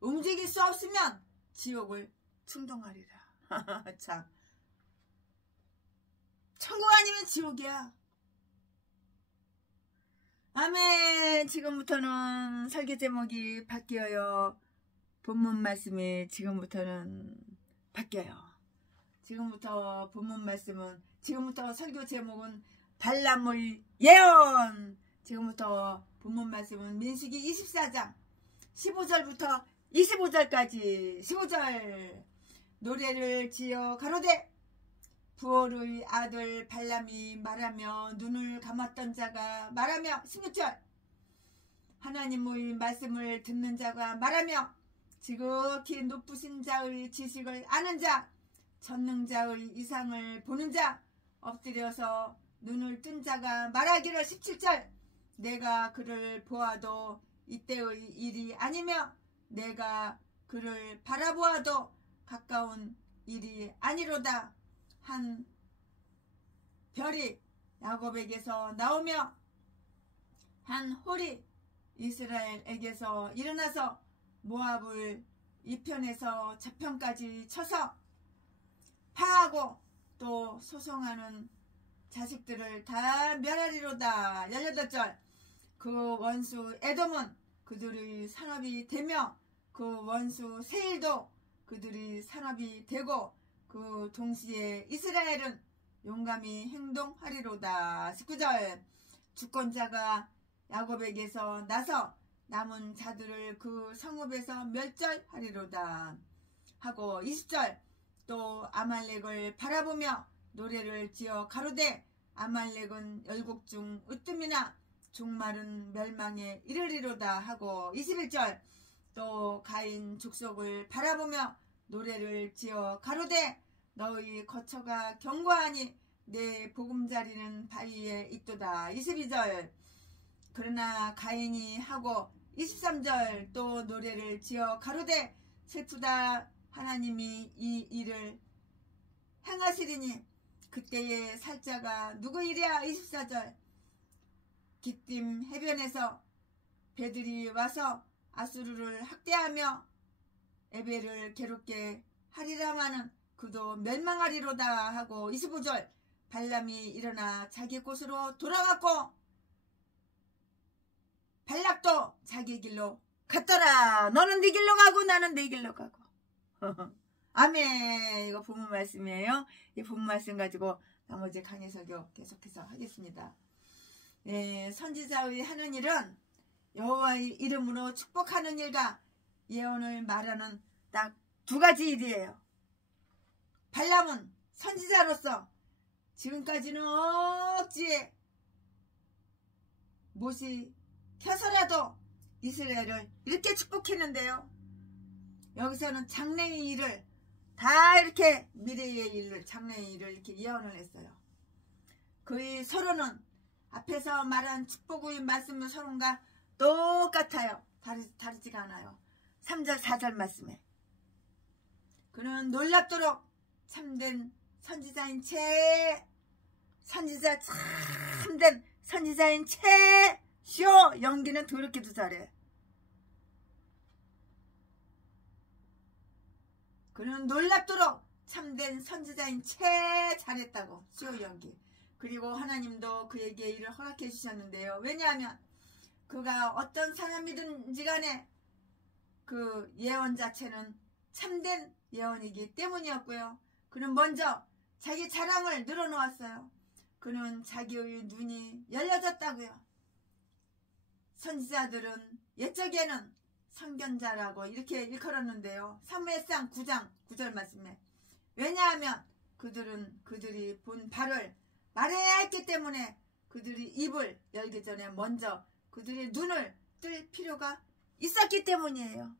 움직일 수 없으면 지옥을 충동하리라. 참. 천국 아니면 지옥이야. 아멘. 지금부터는 설교 제목이 바뀌어요. 본문 말씀이 지금부터는 바뀌어요. 지금부터 본문 말씀은 지금부터 설교 제목은 발람의 예언. 지금부터 본문 말씀은 민수기 24장 15절부터 25절까지 15절 노래를 지어 가로되 부올의 아들 발람이 말하며 눈을 감았던 자가 말하며 16절 하나님의 말씀을 듣는 자가 말하며 지극히 높으신 자의 지식을 아는 자 전능자의 이상을 보는 자 엎드려서 눈을 뜬 자가 말하기를 17절 내가 그를 보아도 이때의 일이 아니며 내가 그를 바라보아도 가까운 일이 아니로다. 한 별이 야곱에게서 나오며 한 홀이 이스라엘에게서 일어나서 모압을 이편에서 저편까지 쳐서 파하고 또 소송하는 자식들을 다 멸하리로다. 18절 그 원수 에돔은 그들의 산업이 되며 그 원수 세일도 그들의 산업이 되고 그 동시에 이스라엘은 용감히 행동하리로다. 19절 주권자가 야곱에게서 나서 남은 자들을 그 성읍에서 멸절하리로다 하고 20절 또 아말렉을 바라보며 노래를 지어 가로되 아말렉은 열국 중 으뜸이나 종말은 멸망에 이르리로다 하고 21절 또 가인 족속을 바라보며 노래를 지어 가로되 너희 거처가 견고하니 내 보금자리는 바위에 있도다. 22절 그러나 가인이 하고 23절 또 노래를 지어 가로되 슬프다 하나님이 이 일을 행하시리니 그때의 살자가 누구이랴. 24절 기띔 해변에서 배들이 와서 아수르를 학대하며 에벨을 괴롭게 하리라마는 그도 멸망하리로다 하고 25절 발람이 일어나 자기 곳으로 돌아갔고 발락도 자기 길로 갔더라. 너는 네 길로 가고 나는 내 길로 가고. 아멘. 이거 본문 말씀이에요. 이 본문 말씀 가지고 나머지 강의 설교 계속해서 하겠습니다. 네, 선지자의 하는 일은 여호와의 이름으로 축복하는 일과 예언을 말하는 딱 두 가지 일이에요. 발람은 선지자로서 지금까지는 억지에 못이 켜서라도 이스라엘을 이렇게 축복했는데요. 여기서는 장래의 일을 다 이렇게 미래의 일을 장래의 일을 이렇게 예언을 했어요. 거의 서로는 앞에서 말한 축복의 말씀은 서로가 똑같아요. 다르지가 않아요. 3절 4절 말씀에 그는 놀랍도록 참된 선지자인 채 참된 선지자인 채 쇼 연기는 더럽게도 잘해. 그는 놀랍도록 참된 선지자인 채 잘했다고. 쇼 연기. 그리고 하나님도 그에게 이를 허락해 주셨는데요. 왜냐하면 그가 어떤 사람이든지 간에 그 예언 자체는 참된 예언이기 때문이었고요. 그는 먼저 자기 자랑을 늘어놓았어요. 그는 자기의 눈이 열려졌다고요. 선지자들은 옛적에는 선견자라고 이렇게 일컬었는데요. 사무엘상 9장 9절 말씀에 왜냐하면 그들이 본 바를 말해야 했기 때문에 그들이 입을 열기 전에 먼저 그들의 눈을 뜰 필요가 있었기 때문이에요.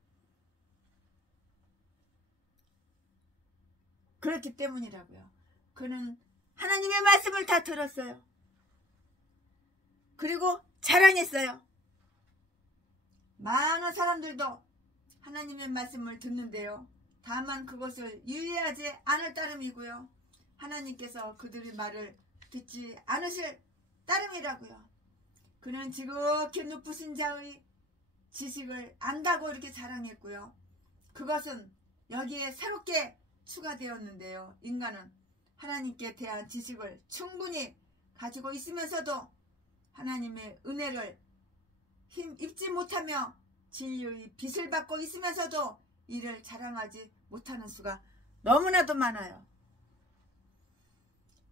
그렇기 때문이라고요. 그는 하나님의 말씀을 다 들었어요. 그리고 자랑했어요. 많은 사람들도 하나님의 말씀을 듣는데요. 다만 그것을 유의하지 않을 따름이고요. 하나님께서 그들의 말을 듣지 않으실 따름이라고요. 그는 지극히 높으신 자의 지식을 안다고 이렇게 자랑했고요. 그것은 여기에 새롭게 추가되었는데요. 인간은 하나님께 대한 지식을 충분히 가지고 있으면서도 하나님의 은혜를 힘입지 못하며 진리의 빛을 받고 있으면서도 이를 자랑하지 못하는 수가 너무나도 많아요.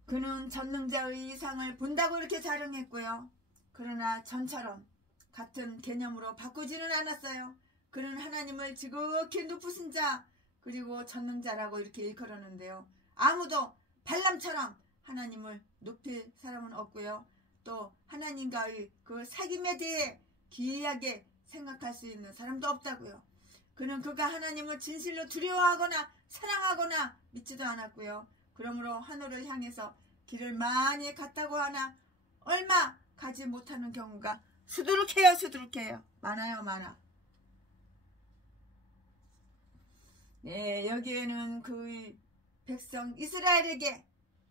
그는 전능자의 이상을 본다고 이렇게 자랑했고요. 그러나 전처럼 같은 개념으로 바꾸지는 않았어요. 그는 하나님을 지극히 높으신 자 그리고 전능자라고 이렇게 일컬었는데요. 아무도 발람처럼 하나님을 높일 사람은 없고요. 또 하나님과의 그 사귐에 대해 기이하게 생각할 수 있는 사람도 없다고요. 그는 그가 하나님을 진실로 두려워하거나 사랑하거나 믿지도 않았고요. 그러므로 하늘을 향해서 길을 많이 갔다고 하나 얼마 가지 못하는 경우가 수두룩해요. 많아. 네, 여기에는 그 백성 이스라엘에게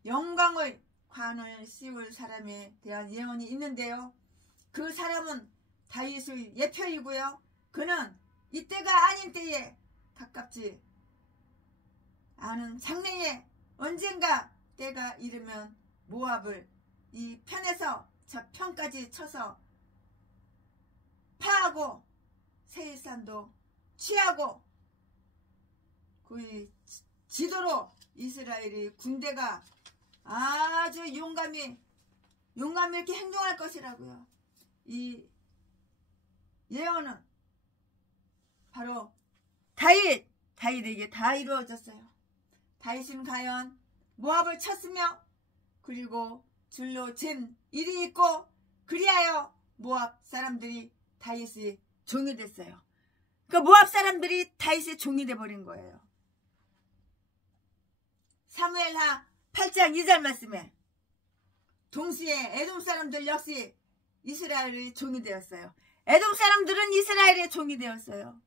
영광의 관을 씌울 사람에 대한 예언이 있는데요. 그 사람은 다윗의 예표이고요. 그는 이때가 아닌 때에 가깝지 않은 장래에 언젠가 때가 이르면 모압을 이 편에서 저 편까지 쳐서 파하고 세일산도 취하고 그 지도로 이스라엘의 군대가 아주 용감히 이렇게 행동할 것이라고요. 이 예언은 바로 다윗에게 다 이루어졌어요. 다윗은 과연 모압을 쳤으며 그리고 줄로 잰 일이 있고 그리하여 모압 사람들이 다윗의 종이 됐어요. 그 모압 사람들이 다윗의 종이 돼버린 거예요. 사무엘하 8장 2절 말씀에 동시에 에돔 사람들 역시 이스라엘의 종이 되었어요. 에돔 사람들은 이스라엘의 종이 되었어요.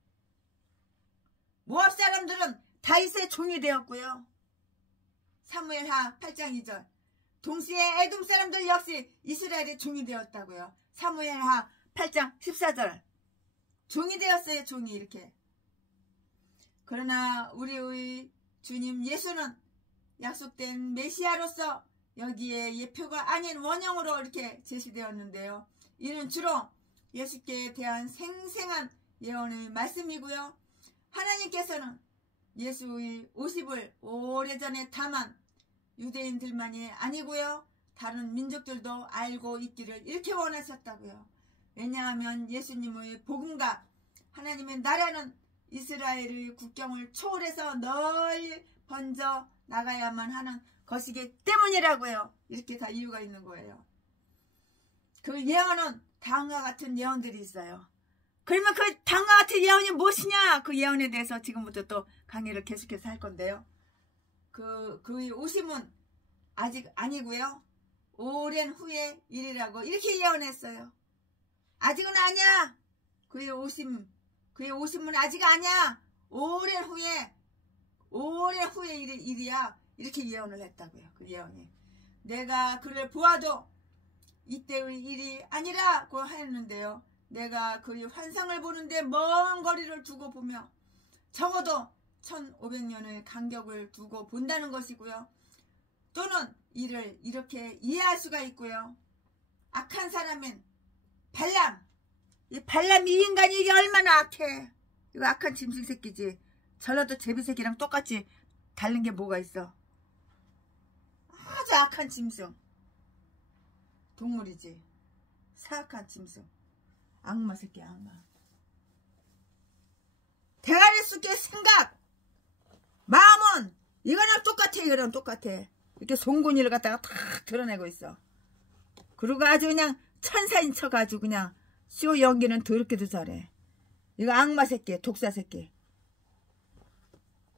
모압 사람들은 다윗의 종이 되었고요. 사무엘하 8장 2절 동시에 에돔 사람들 역시 이스라엘의 종이 되었다고요. 사무엘하 8장 14절 종이 되었어요. 종이 이렇게. 그러나 우리의 주님 예수는 약속된 메시아로서 여기에 예표가 아닌 원형으로 이렇게 제시되었는데요. 이는 주로 예수께 대한 생생한 예언의 말씀이고요. 하나님께서는 예수의 50을 오래전에 담은 유대인들만이 아니고요. 다른 민족들도 알고 있기를 이렇게 원하셨다고요. 왜냐하면 예수님의 복음과 하나님의 나라는 이스라엘의 국경을 초월해서 널리 번져 나가야만 하는 것이기 때문이라고요. 이렇게 다 이유가 있는 거예요. 그 예언은 다음과 같은 예언들이 있어요. 그러면 그 다음과 같은 예언이 무엇이냐? 그 예언에 대해서 지금부터 또 강의를 계속해서 할 건데요. 그의 오심은 아직 아니고요. 오랜 후의 일이라고 이렇게 예언했어요. 아직은 아니야. 그의 오심은 아직 아니야. 오랜 후의 일이야. 이렇게 예언을 했다고요. 그 예언이. 내가 그를 보아도 이때의 일이 아니라고 했는데요. 내가 그의 환상을 보는데 먼 거리를 두고 보며 적어도 1500년의 간격을 두고 본다는 것이고요. 또는 이를 이렇게 이해할 수가 있고요. 악한 사람인 발람. 이 발람 이 인간이 이게 얼마나 악해. 이거 악한 짐승 새끼지. 전라도 제비새끼랑 똑같이 다른 게 뭐가 있어. 아주 악한 짐승. 동물이지. 사악한 짐승. 악마 새끼야, 악마. 대가리 쑥의 생각, 마음은 이거랑 똑같아. 이거랑 똑같아. 이렇게 송곳니를 갖다가 탁 드러내고 있어. 그리고 아주 그냥 천사인 척 아주 그냥 쇼 연기는 더럽게도 잘해. 이거 악마 새끼, 독사 새끼.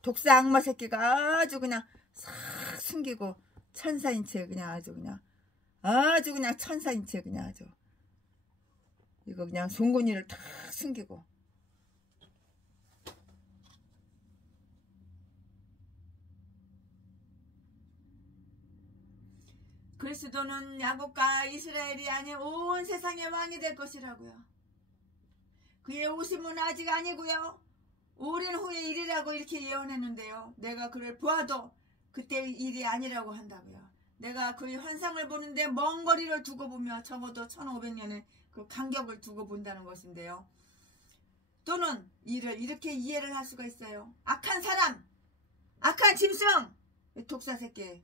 독사 악마 새끼가 아주 그냥 싹 숨기고 천사인 채 그냥 아주 그냥 천사인 채 그냥 아주 이거 그냥 송곳니를 탁 숨기고. 그리스도는 야곱과 이스라엘이 아닌 온 세상의 왕이 될 것이라고요. 그의 오심은 아직 아니고요. 오랜 후의 일이라고 이렇게 예언했는데요. 내가 그를 보아도 그때의 일이 아니라고 한다고요. 내가 그의 환상을 보는데 먼 거리를 두고 보며 적어도 1500년의 그 간격을 두고 본다는 것인데요. 또는 이를 이렇게 이해를 할 수가 있어요. 악한 사람, 악한 짐승, 독사 새끼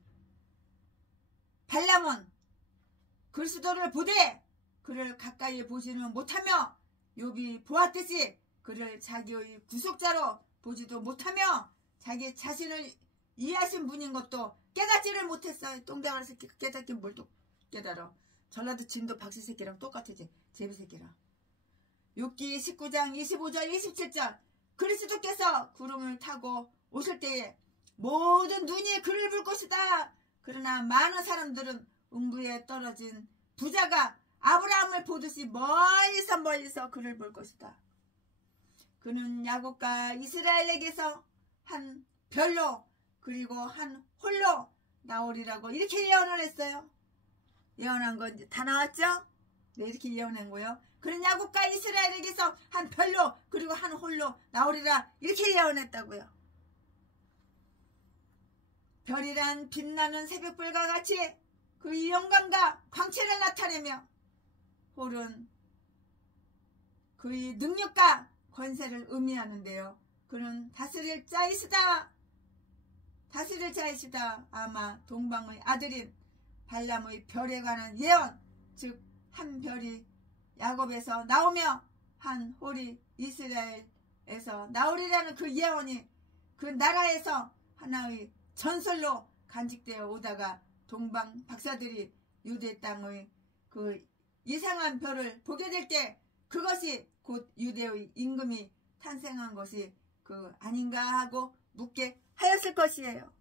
발람은 그리스도를 보되 그를 가까이 보지는 못하며 욥이 보았듯이 그를 자기의 구속자로 보지도 못하며 자기 자신을 이해하신 분인 것도 깨닫지를 못했어요. 똥대가리 새끼 깨닫긴 뭘 또 깨달아. 전라도 진도 박씨 새끼랑 똑같지. 제비 새끼랑. 욥기 19장 25절 27절 그리스도께서 구름을 타고 오실 때에 모든 눈이 그를 볼 것이다. 그러나 많은 사람들은 음부에 떨어진 부자가 아브라함을 보듯이 멀리서 그를 볼 것이다. 그는 야곱과 이스라엘에게서 한 별로 그리고 한 홀로 나오리라고 이렇게 예언을 했어요. 예언한 건 이제 다 나왔죠? 네, 이렇게 예언한 거예요. 그는 야곱과 이스라엘에게서 한 별로 그리고 한 홀로 나오리라 이렇게 예언했다고요. 별이란 빛나는 새벽불과 같이 그의 영광과 광채를 나타내며 홀은 그의 능력과 권세를 의미하는데요. 그는 다스릴 자이시다. 아마 동방의 아들인 발람의 별에 관한 예언, 즉 한 별이 야곱에서 나오며 한 홀이 이스라엘에서 나오리라는 그 예언이 그 나라에서 하나의 전설로 간직되어 오다가 동방 박사들이 유대 땅의 그 이상한 별을 보게 될 때 그것이 곧 유대의 임금이 탄생한 것이 그 아닌가 하고 묻게 하였을 것이에요.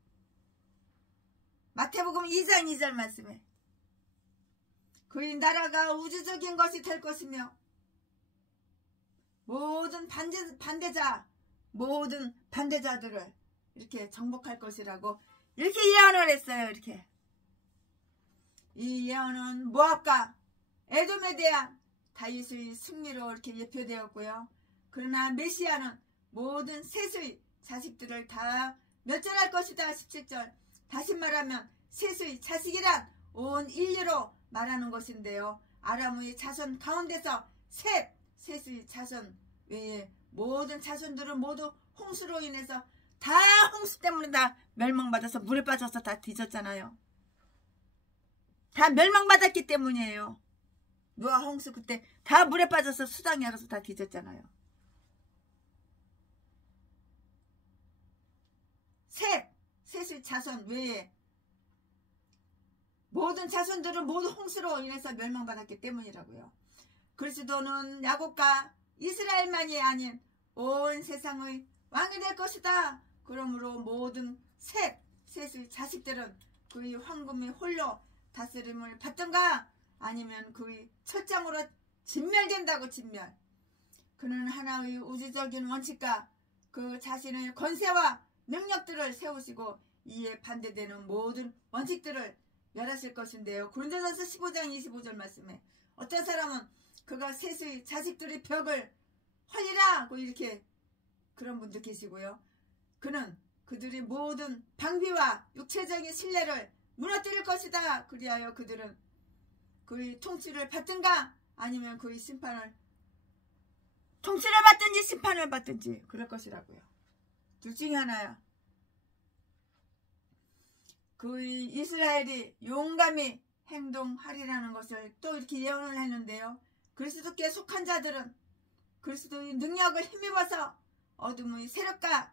마태복음 2장 2절 말씀에 그의 나라가 우주적인 것이 될 것이며 모든 반대자들을 이렇게 정복할 것이라고 이렇게 예언을 했어요. 이렇게 이 예언은 모압과 에돔에 대한 다윗의 승리로 이렇게 예표되었고요. 그러나 메시아는 모든 셋의 자식들을 다 멸절할 것이다. 17절 다시 말하면 셋의 자식이란 온 인류로 말하는 것인데요. 아람의 자손 가운데서 셋의 자손 외에 모든 자손들은 모두 홍수로 인해서 다 홍수 때문에 다 멸망받아서 물에 빠져서 다 뒤졌잖아요. 다 멸망받았기 때문이에요. 노아 홍수 그때 다 물에 빠져서 수당이 알아서 다 뒤졌잖아요. 셋의 자손 외에 모든 자손들은 모두 홍수로 인해서 멸망받았기 때문이라고요. 그리스도는 야곱과 이스라엘만이 아닌 온 세상의 왕이 될 것이다. 그러므로 모든 셋의 자식들은 그의 황금이 홀로 다스림을 받든가 아니면 그의 철장으로 진멸된다고. 진멸. 그는 하나의 우주적인 원칙과 그 자신의 권세와 능력들을 세우시고 이에 반대되는 모든 원칙들을 멸하실 것인데요. 고린도전서 15장 25절 말씀에 어떤 사람은 그가 셋의 자식들의 벽을 헐리라고 이렇게 그런 분도 계시고요. 그는 그들의 모든 방비와 육체적인 신뢰를 무너뜨릴 것이다. 그리하여 그들은 그의 통치를 받든가 아니면 그의 통치를 받든지 심판을 받든지 그럴 것이라고요. 둘 중에 하나야. 그의 이스라엘이 용감히 행동하리라는 것을 또 이렇게 예언을 했는데요. 그리스도께 속한 자들은 그리스도의 능력을 힘입어서 어둠의 세력과의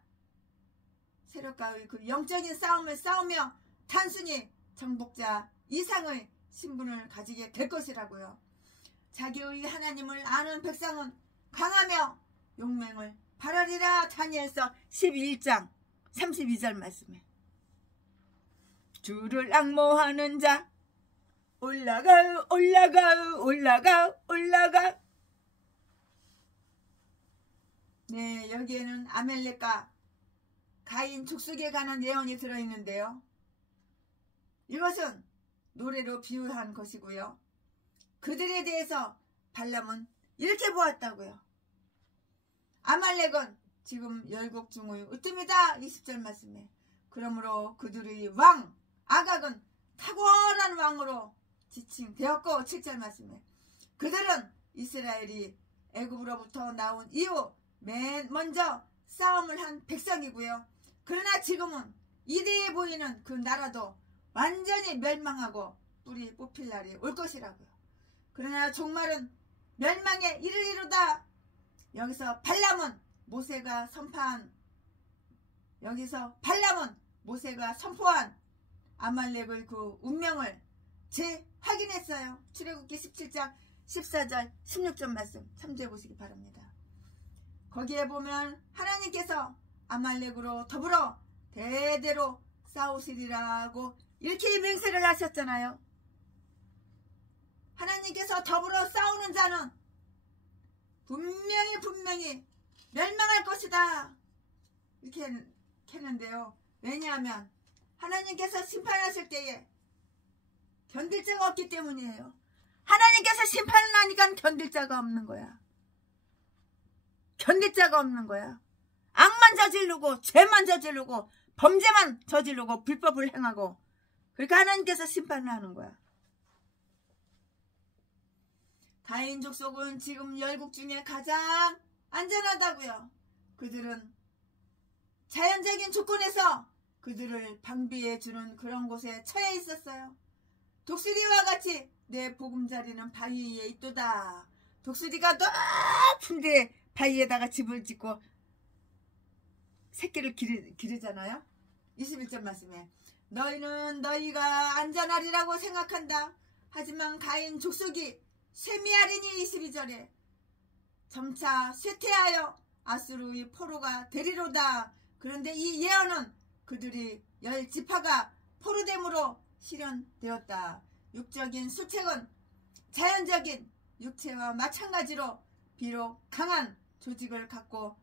그 영적인 싸움을 싸우며 단순히 정복자 이상의 신분을 가지게 될 것이라고요. 자기의 하나님을 아는 백성은 강하며 용맹을 발하리라. 다니엘서 12장 32절 말씀에 주를 앙모하는 자 올라가 올라가 올라가 올라가. 네, 여기에는 아멜렉과 가인 족속에 관한 예언이 들어있는데요. 이것은 노래로 비유한 것이고요. 그들에 대해서 발람은 이렇게 보았다고요. 아말렉은 지금 열국 중의 으뜸이다. 20절 말씀에 그러므로 그들의 왕 아각은 탁월한 왕으로 지칭되었고 7절 말씀에 그들은 이스라엘이 애굽으로부터 나온 이후 맨 먼저 싸움을 한 백성이고요. 그러나 지금은 이대해 보이는 그 나라도 완전히 멸망하고 뿌리 뽑힐 날이 올 것이라고요. 그러나 종말은 멸망에 이르리로다. 여기서 발람은 모세가 선포한 아말렉의 그 운명을 재확인했어요. 출애굽기 17장 14절 16절 말씀 참조해 보시기 바랍니다. 거기에 보면 하나님께서 아말렉으로 더불어 대대로 싸우시리라고 이렇게 맹세를 하셨잖아요. 하나님께서 더불어 싸우는 자는 분명히 멸망할 것이다. 이렇게 했는데요. 왜냐하면 하나님께서 심판하실 때에 견딜 자가 없기 때문이에요. 하나님께서 심판을 하니까 견딜 자가 없는 거야. 견딜 자가 없는 거야. 악만 저지르고 죄만 저지르고 범죄만 저지르고 불법을 행하고 그러니까 하나님께서 심판을 하는 거야. 가인 족속은 지금 열국 중에 가장 안전하다고요. 그들은 자연적인 조건에서 그들을 방비해 주는 그런 곳에 처해 있었어요. 독수리와 같이 내 보금자리는 바위 위에 있도다. 독수리가 높은 데 바위에다가 집을 짓고 새끼를 기르잖아요. 21절 말씀에 너희는 너희가 안전하리라고 생각한다. 하지만 가인 족속이 쇠미하리니 22절에 점차 쇠퇴하여 아수르의 포로가 되리로다. 그런데 이 예언은 그들이 10지파가 포로됨으로 실현되었다. 육적인 수책은 자연적인 육체와 마찬가지로 비록 강한 조직을 갖고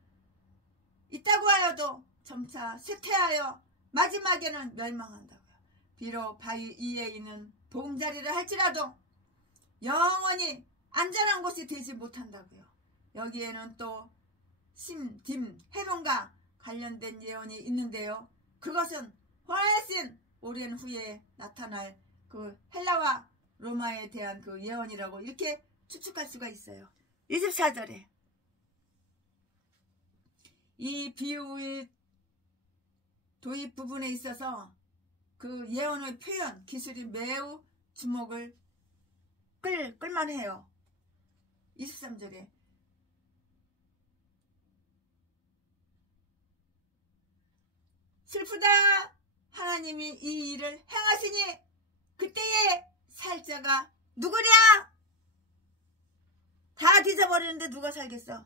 있다고 하여도 점차 쇠퇴하여 마지막에는 멸망한다고요. 비록 바위 위에 있는 보금자리를 할지라도 영원히 안전한 곳이 되지 못한다고요. 여기에는 또 심, 딤, 해변과 관련된 예언이 있는데요. 그것은 훨씬 오랜 후에 나타날 그 헬라와 로마에 대한 그 예언이라고 이렇게 추측할 수가 있어요. 24절에 이 비유의 도입 부분에 있어서 그 예언의 표현 기술이 매우 주목을 끌만해요. 23절에 슬프다. 하나님이 이 일을 행하시니 그때의 살자가 누구랴? 다 뒤져버리는데 누가 살겠어?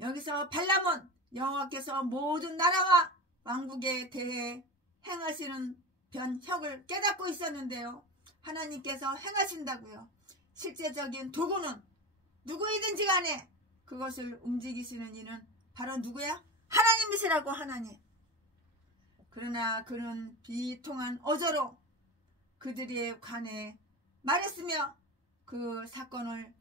여기서 발람은 여호와께서 모든 나라와 왕국에 대해 행하시는 변혁을 깨닫고 있었는데요. 하나님께서 행하신다고요. 실제적인 도구는 누구이든지 간에 그것을 움직이시는 이는 바로 누구야? 하나님이시라고. 하나님. 그러나 그는 비통한 어조로 그들에 관해 말했으며 그 사건을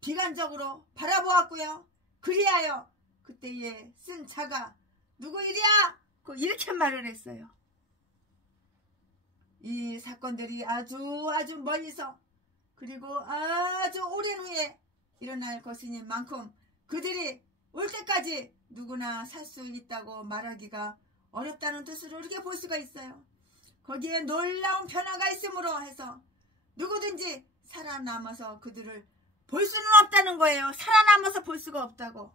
비관적으로 바라보았고요. 그리하여 그때에 쓴 자가 누구이랴? 이렇게 말을 했어요. 이 사건들이 아주 멀리서 그리고 아주 오랜 후에 일어날 것이니만큼 그들이 올 때까지 누구나 살 수 있다고 말하기가 어렵다는 뜻으로 이렇게 볼 수가 있어요. 거기에 놀라운 변화가 있으므로 해서 누구든지 살아남아서 그들을 볼 수는 없다는 거예요. 살아남아서 볼 수가 없다고.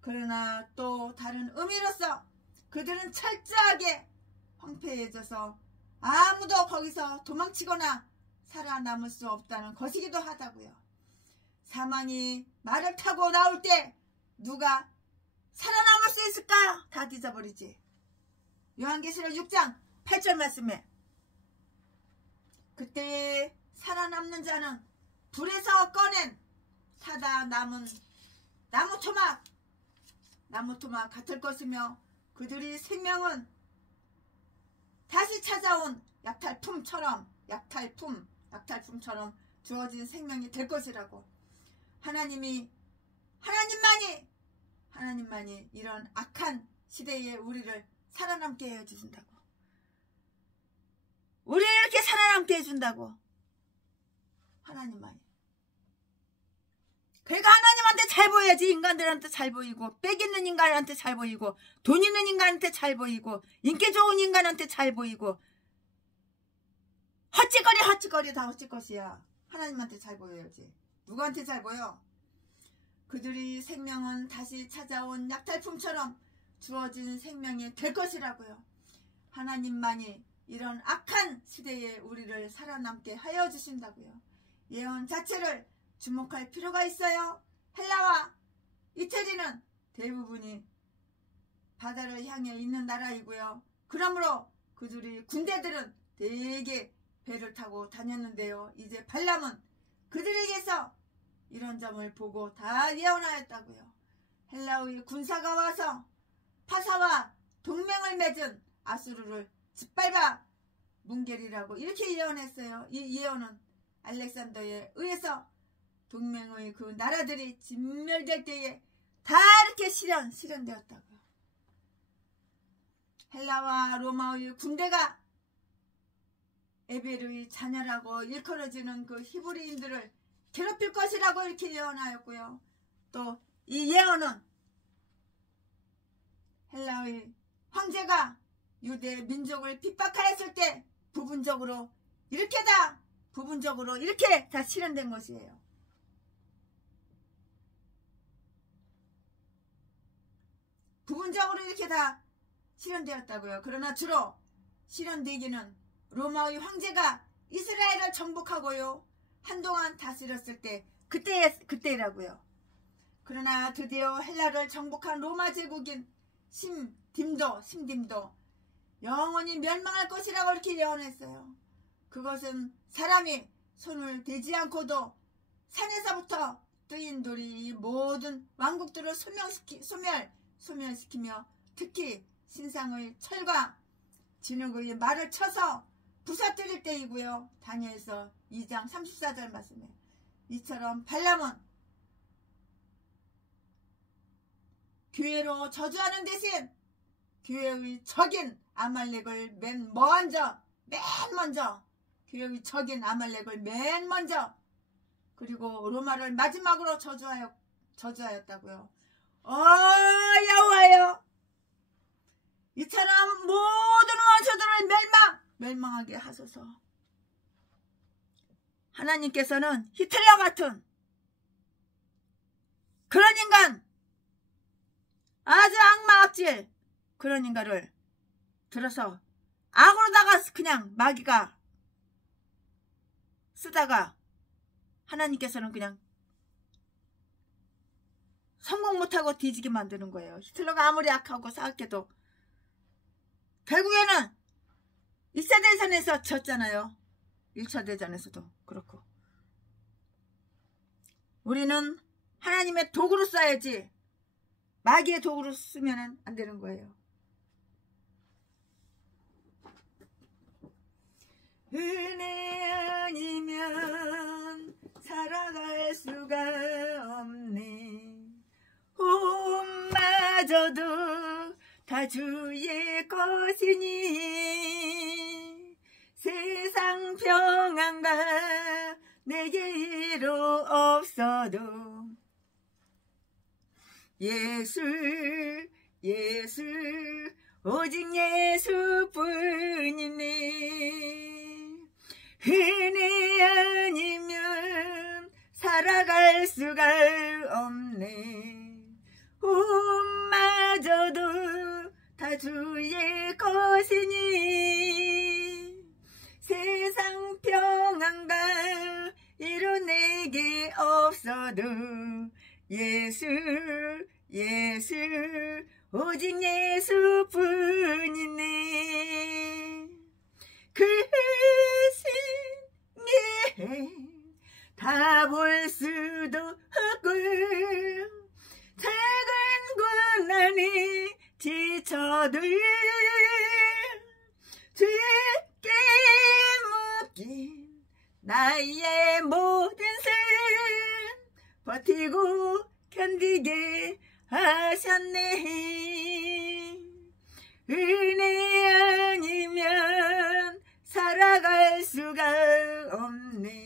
그러나 또 다른 의미로서 그들은 철저하게 황폐해져서 아무도 거기서 도망치거나 살아남을 수 없다는 것이기도 하다고요. 사망이 말을 타고 나올 때 누가 살아남을 수 있을까? 다 뒤져버리지. 요한계시록 6장 8절 말씀에 그때 살아남는 자는 불에서 꺼낸 사다 남은 나무 토막 같을 것이며 그들이 생명은 다시 찾아온 약탈품처럼 주어진 생명이 될 것이라고. 하나님만이 이런 악한 시대에 우리를 살아남게 해주신다고. 우리를 이렇게 살아남게 해준다고. 하나님만이. 그러니까 하나님한테 잘 보여야지. 인간들한테 잘 보이고, 빽 있는 인간한테 잘 보이고, 돈 있는 인간한테 잘 보이고, 인기 좋은 인간한테 잘 보이고, 헛짓거리 다 헛짓것이야. 하나님한테 잘 보여야지. 누구한테 잘 보여? 그들이 생명은 다시 찾아온 약탈품처럼 주어진 생명이 될 것이라고요. 하나님만이 이런 악한 시대에 우리를 살아남게 하여 주신다고요. 예언 자체를 주목할 필요가 있어요. 헬라와 이태리는 대부분이 바다를 향해 있는 나라이고요. 그러므로 그들이 군대들은 되게 배를 타고 다녔는데요. 이제 발람은 그들에게서 이런 점을 보고 다 예언하였다고요. 헬라의 군사가 와서 파사와 동맹을 맺은 아수르를 짓밟아 뭉개리라고 이렇게 예언했어요. 이 예언은 알렉산더에 의해서 동맹의 그 나라들이 진멸될 때에 다 이렇게 실현되었다고요. 헬라와 로마의 군대가 에벨의 자녀라고 일컬어지는 그 히브리인들을 괴롭힐 것이라고 이렇게 예언하였고요. 또 이 예언은 헬라의 황제가 유대 민족을 핍박하였을 때 부분적으로 이렇게 다 실현된 것이에요. 부분적으로 이렇게 다 실현되었다고요. 그러나 주로 실현되기는 로마의 황제가 이스라엘을 정복하고요. 한동안 다스렸을 때 그때라고요. 그러나 드디어 헬라를 정복한 로마 제국인 심딤도 영원히 멸망할 것이라고 이렇게 예언했어요. 그것은 사람이 손을 대지 않고도 산에서부터 뜨인 돌이 이 모든 왕국들을 소멸시키며 특히 신상의 철과 진흙의 말을 쳐서 부서뜨릴 때이고요. 다니엘서 2장 34절 말씀에 이처럼 발람은 교회로 저주하는 대신 교회의 적인 아말렉을 맨 먼저 교회의 적인 아말렉을 맨 먼저 그리고 로마를 마지막으로 저주하였다고요. 여호와여 이처럼 모든 원수들을 멸망하게 하소서. 하나님께서는 히틀러 같은 그런 인간 아주 악마 악질 그런 인가를 들어서 악으로다가 그냥 마귀가 쓰다가 하나님께서는 그냥 성공 못하고 뒤지게 만드는 거예요. 히틀러가 아무리 악하고 사악해도 결국에는 2차 대전에서 졌잖아요. 1차 대전에서도 그렇고. 우리는 하나님의 도구로 써야지 마귀의 도구로 쓰면 안 되는 거예요. 은혜 아니면 살아갈 수가 없네. 옷마저도 다 주의 것이니 세상 평안가 내게 이루 없어도 예수 예수 오직 예수뿐이네. 은혜 아니면 살아갈 수가 없네. 옷마저도 다 주의 것이니 세상 평안가 이루 내게 없어도 예수 예수 오직 예수뿐이네. 그 신에 다 볼 수도 없고 작은 고난이 지쳐도 주께 묶인 나의 모든 삶 버티고 견디게 하셨네. 은혜 아니면 살아갈 수가 없네.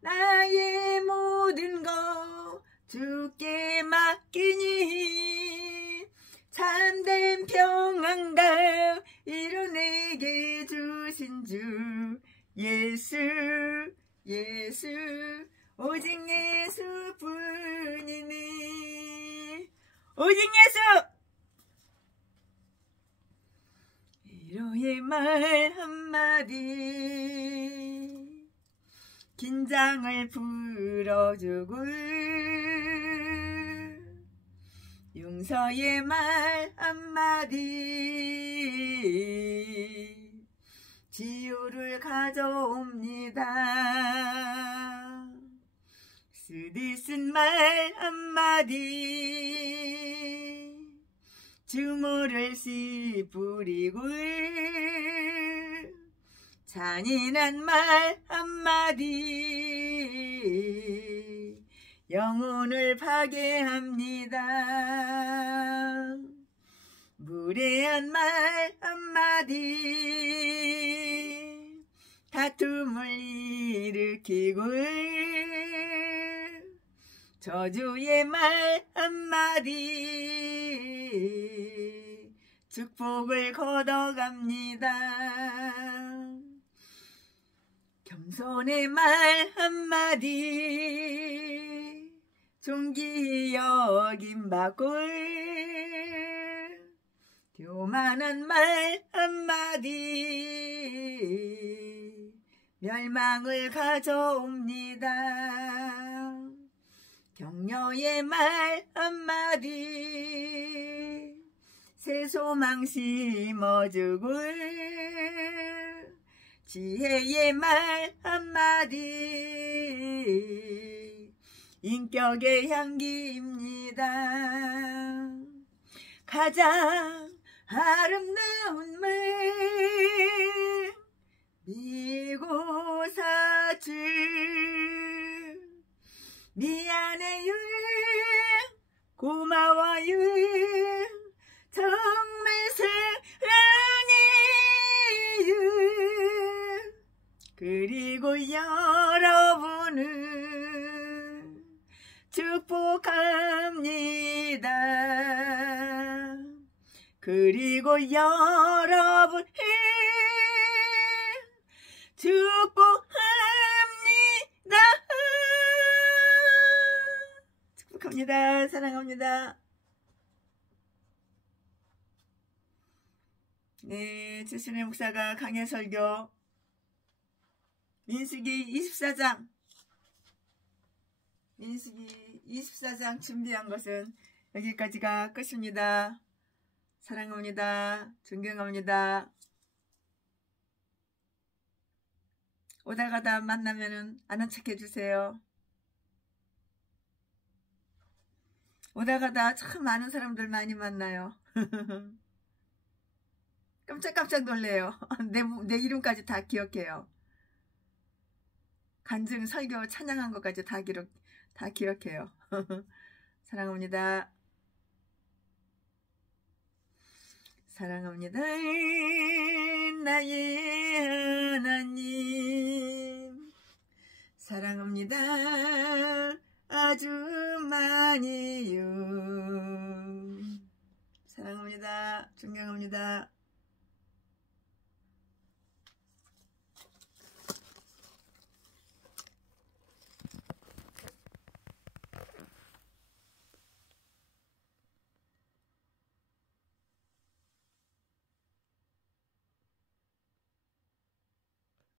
나의 모든 것 주께 맡기니 참된 평안과 이루내게 주신 주 예수 예수 오직 예수뿐이니. 오직 예수. 위로의 말 한마디 긴장을 풀어주고 용서의 말 한마디 치유를 가져옵니다. 쓰디쓴 말 한마디 주모를 씨 뿌리고 잔인한 말 한마디 영혼을 파괴합니다. 무례한 말 한마디 다툼을 일으키고 저주의 말 한마디 축복을 걷어갑니다. 겸손의 말 한마디 존귀 여김 받고 교만한 말 한마디 멸망을 가져옵니다. 격려의 말 한마디 새 소망 심어주고 지혜의 말 한마디 인격의 향기입니다. 가장 아름다운 말 미고사주 미안해요 고마워요 정말 사랑해요. 그리고 여러분을 축복합니다. 그리고 여러분을 축복합니다. 행복합니다. 사랑합니다. 네, 최순애 목사가 강해 설교 민수기 24장 준비한 것은 여기까지가 끝입니다. 사랑합니다. 존경합니다. 오다 가다 만나면은 아는 척 해주세요. 오다 가다 참 많은 사람들 많이 만나요. 깜짝깜짝 놀래요. 내 이름까지 다 기억해요. 간증, 설교, 찬양한 것까지 다 기억해요. 사랑합니다. 사랑합니다. 나의 하나님. 사랑합니다. 아주 많이요. 사랑합니다. 존경합니다.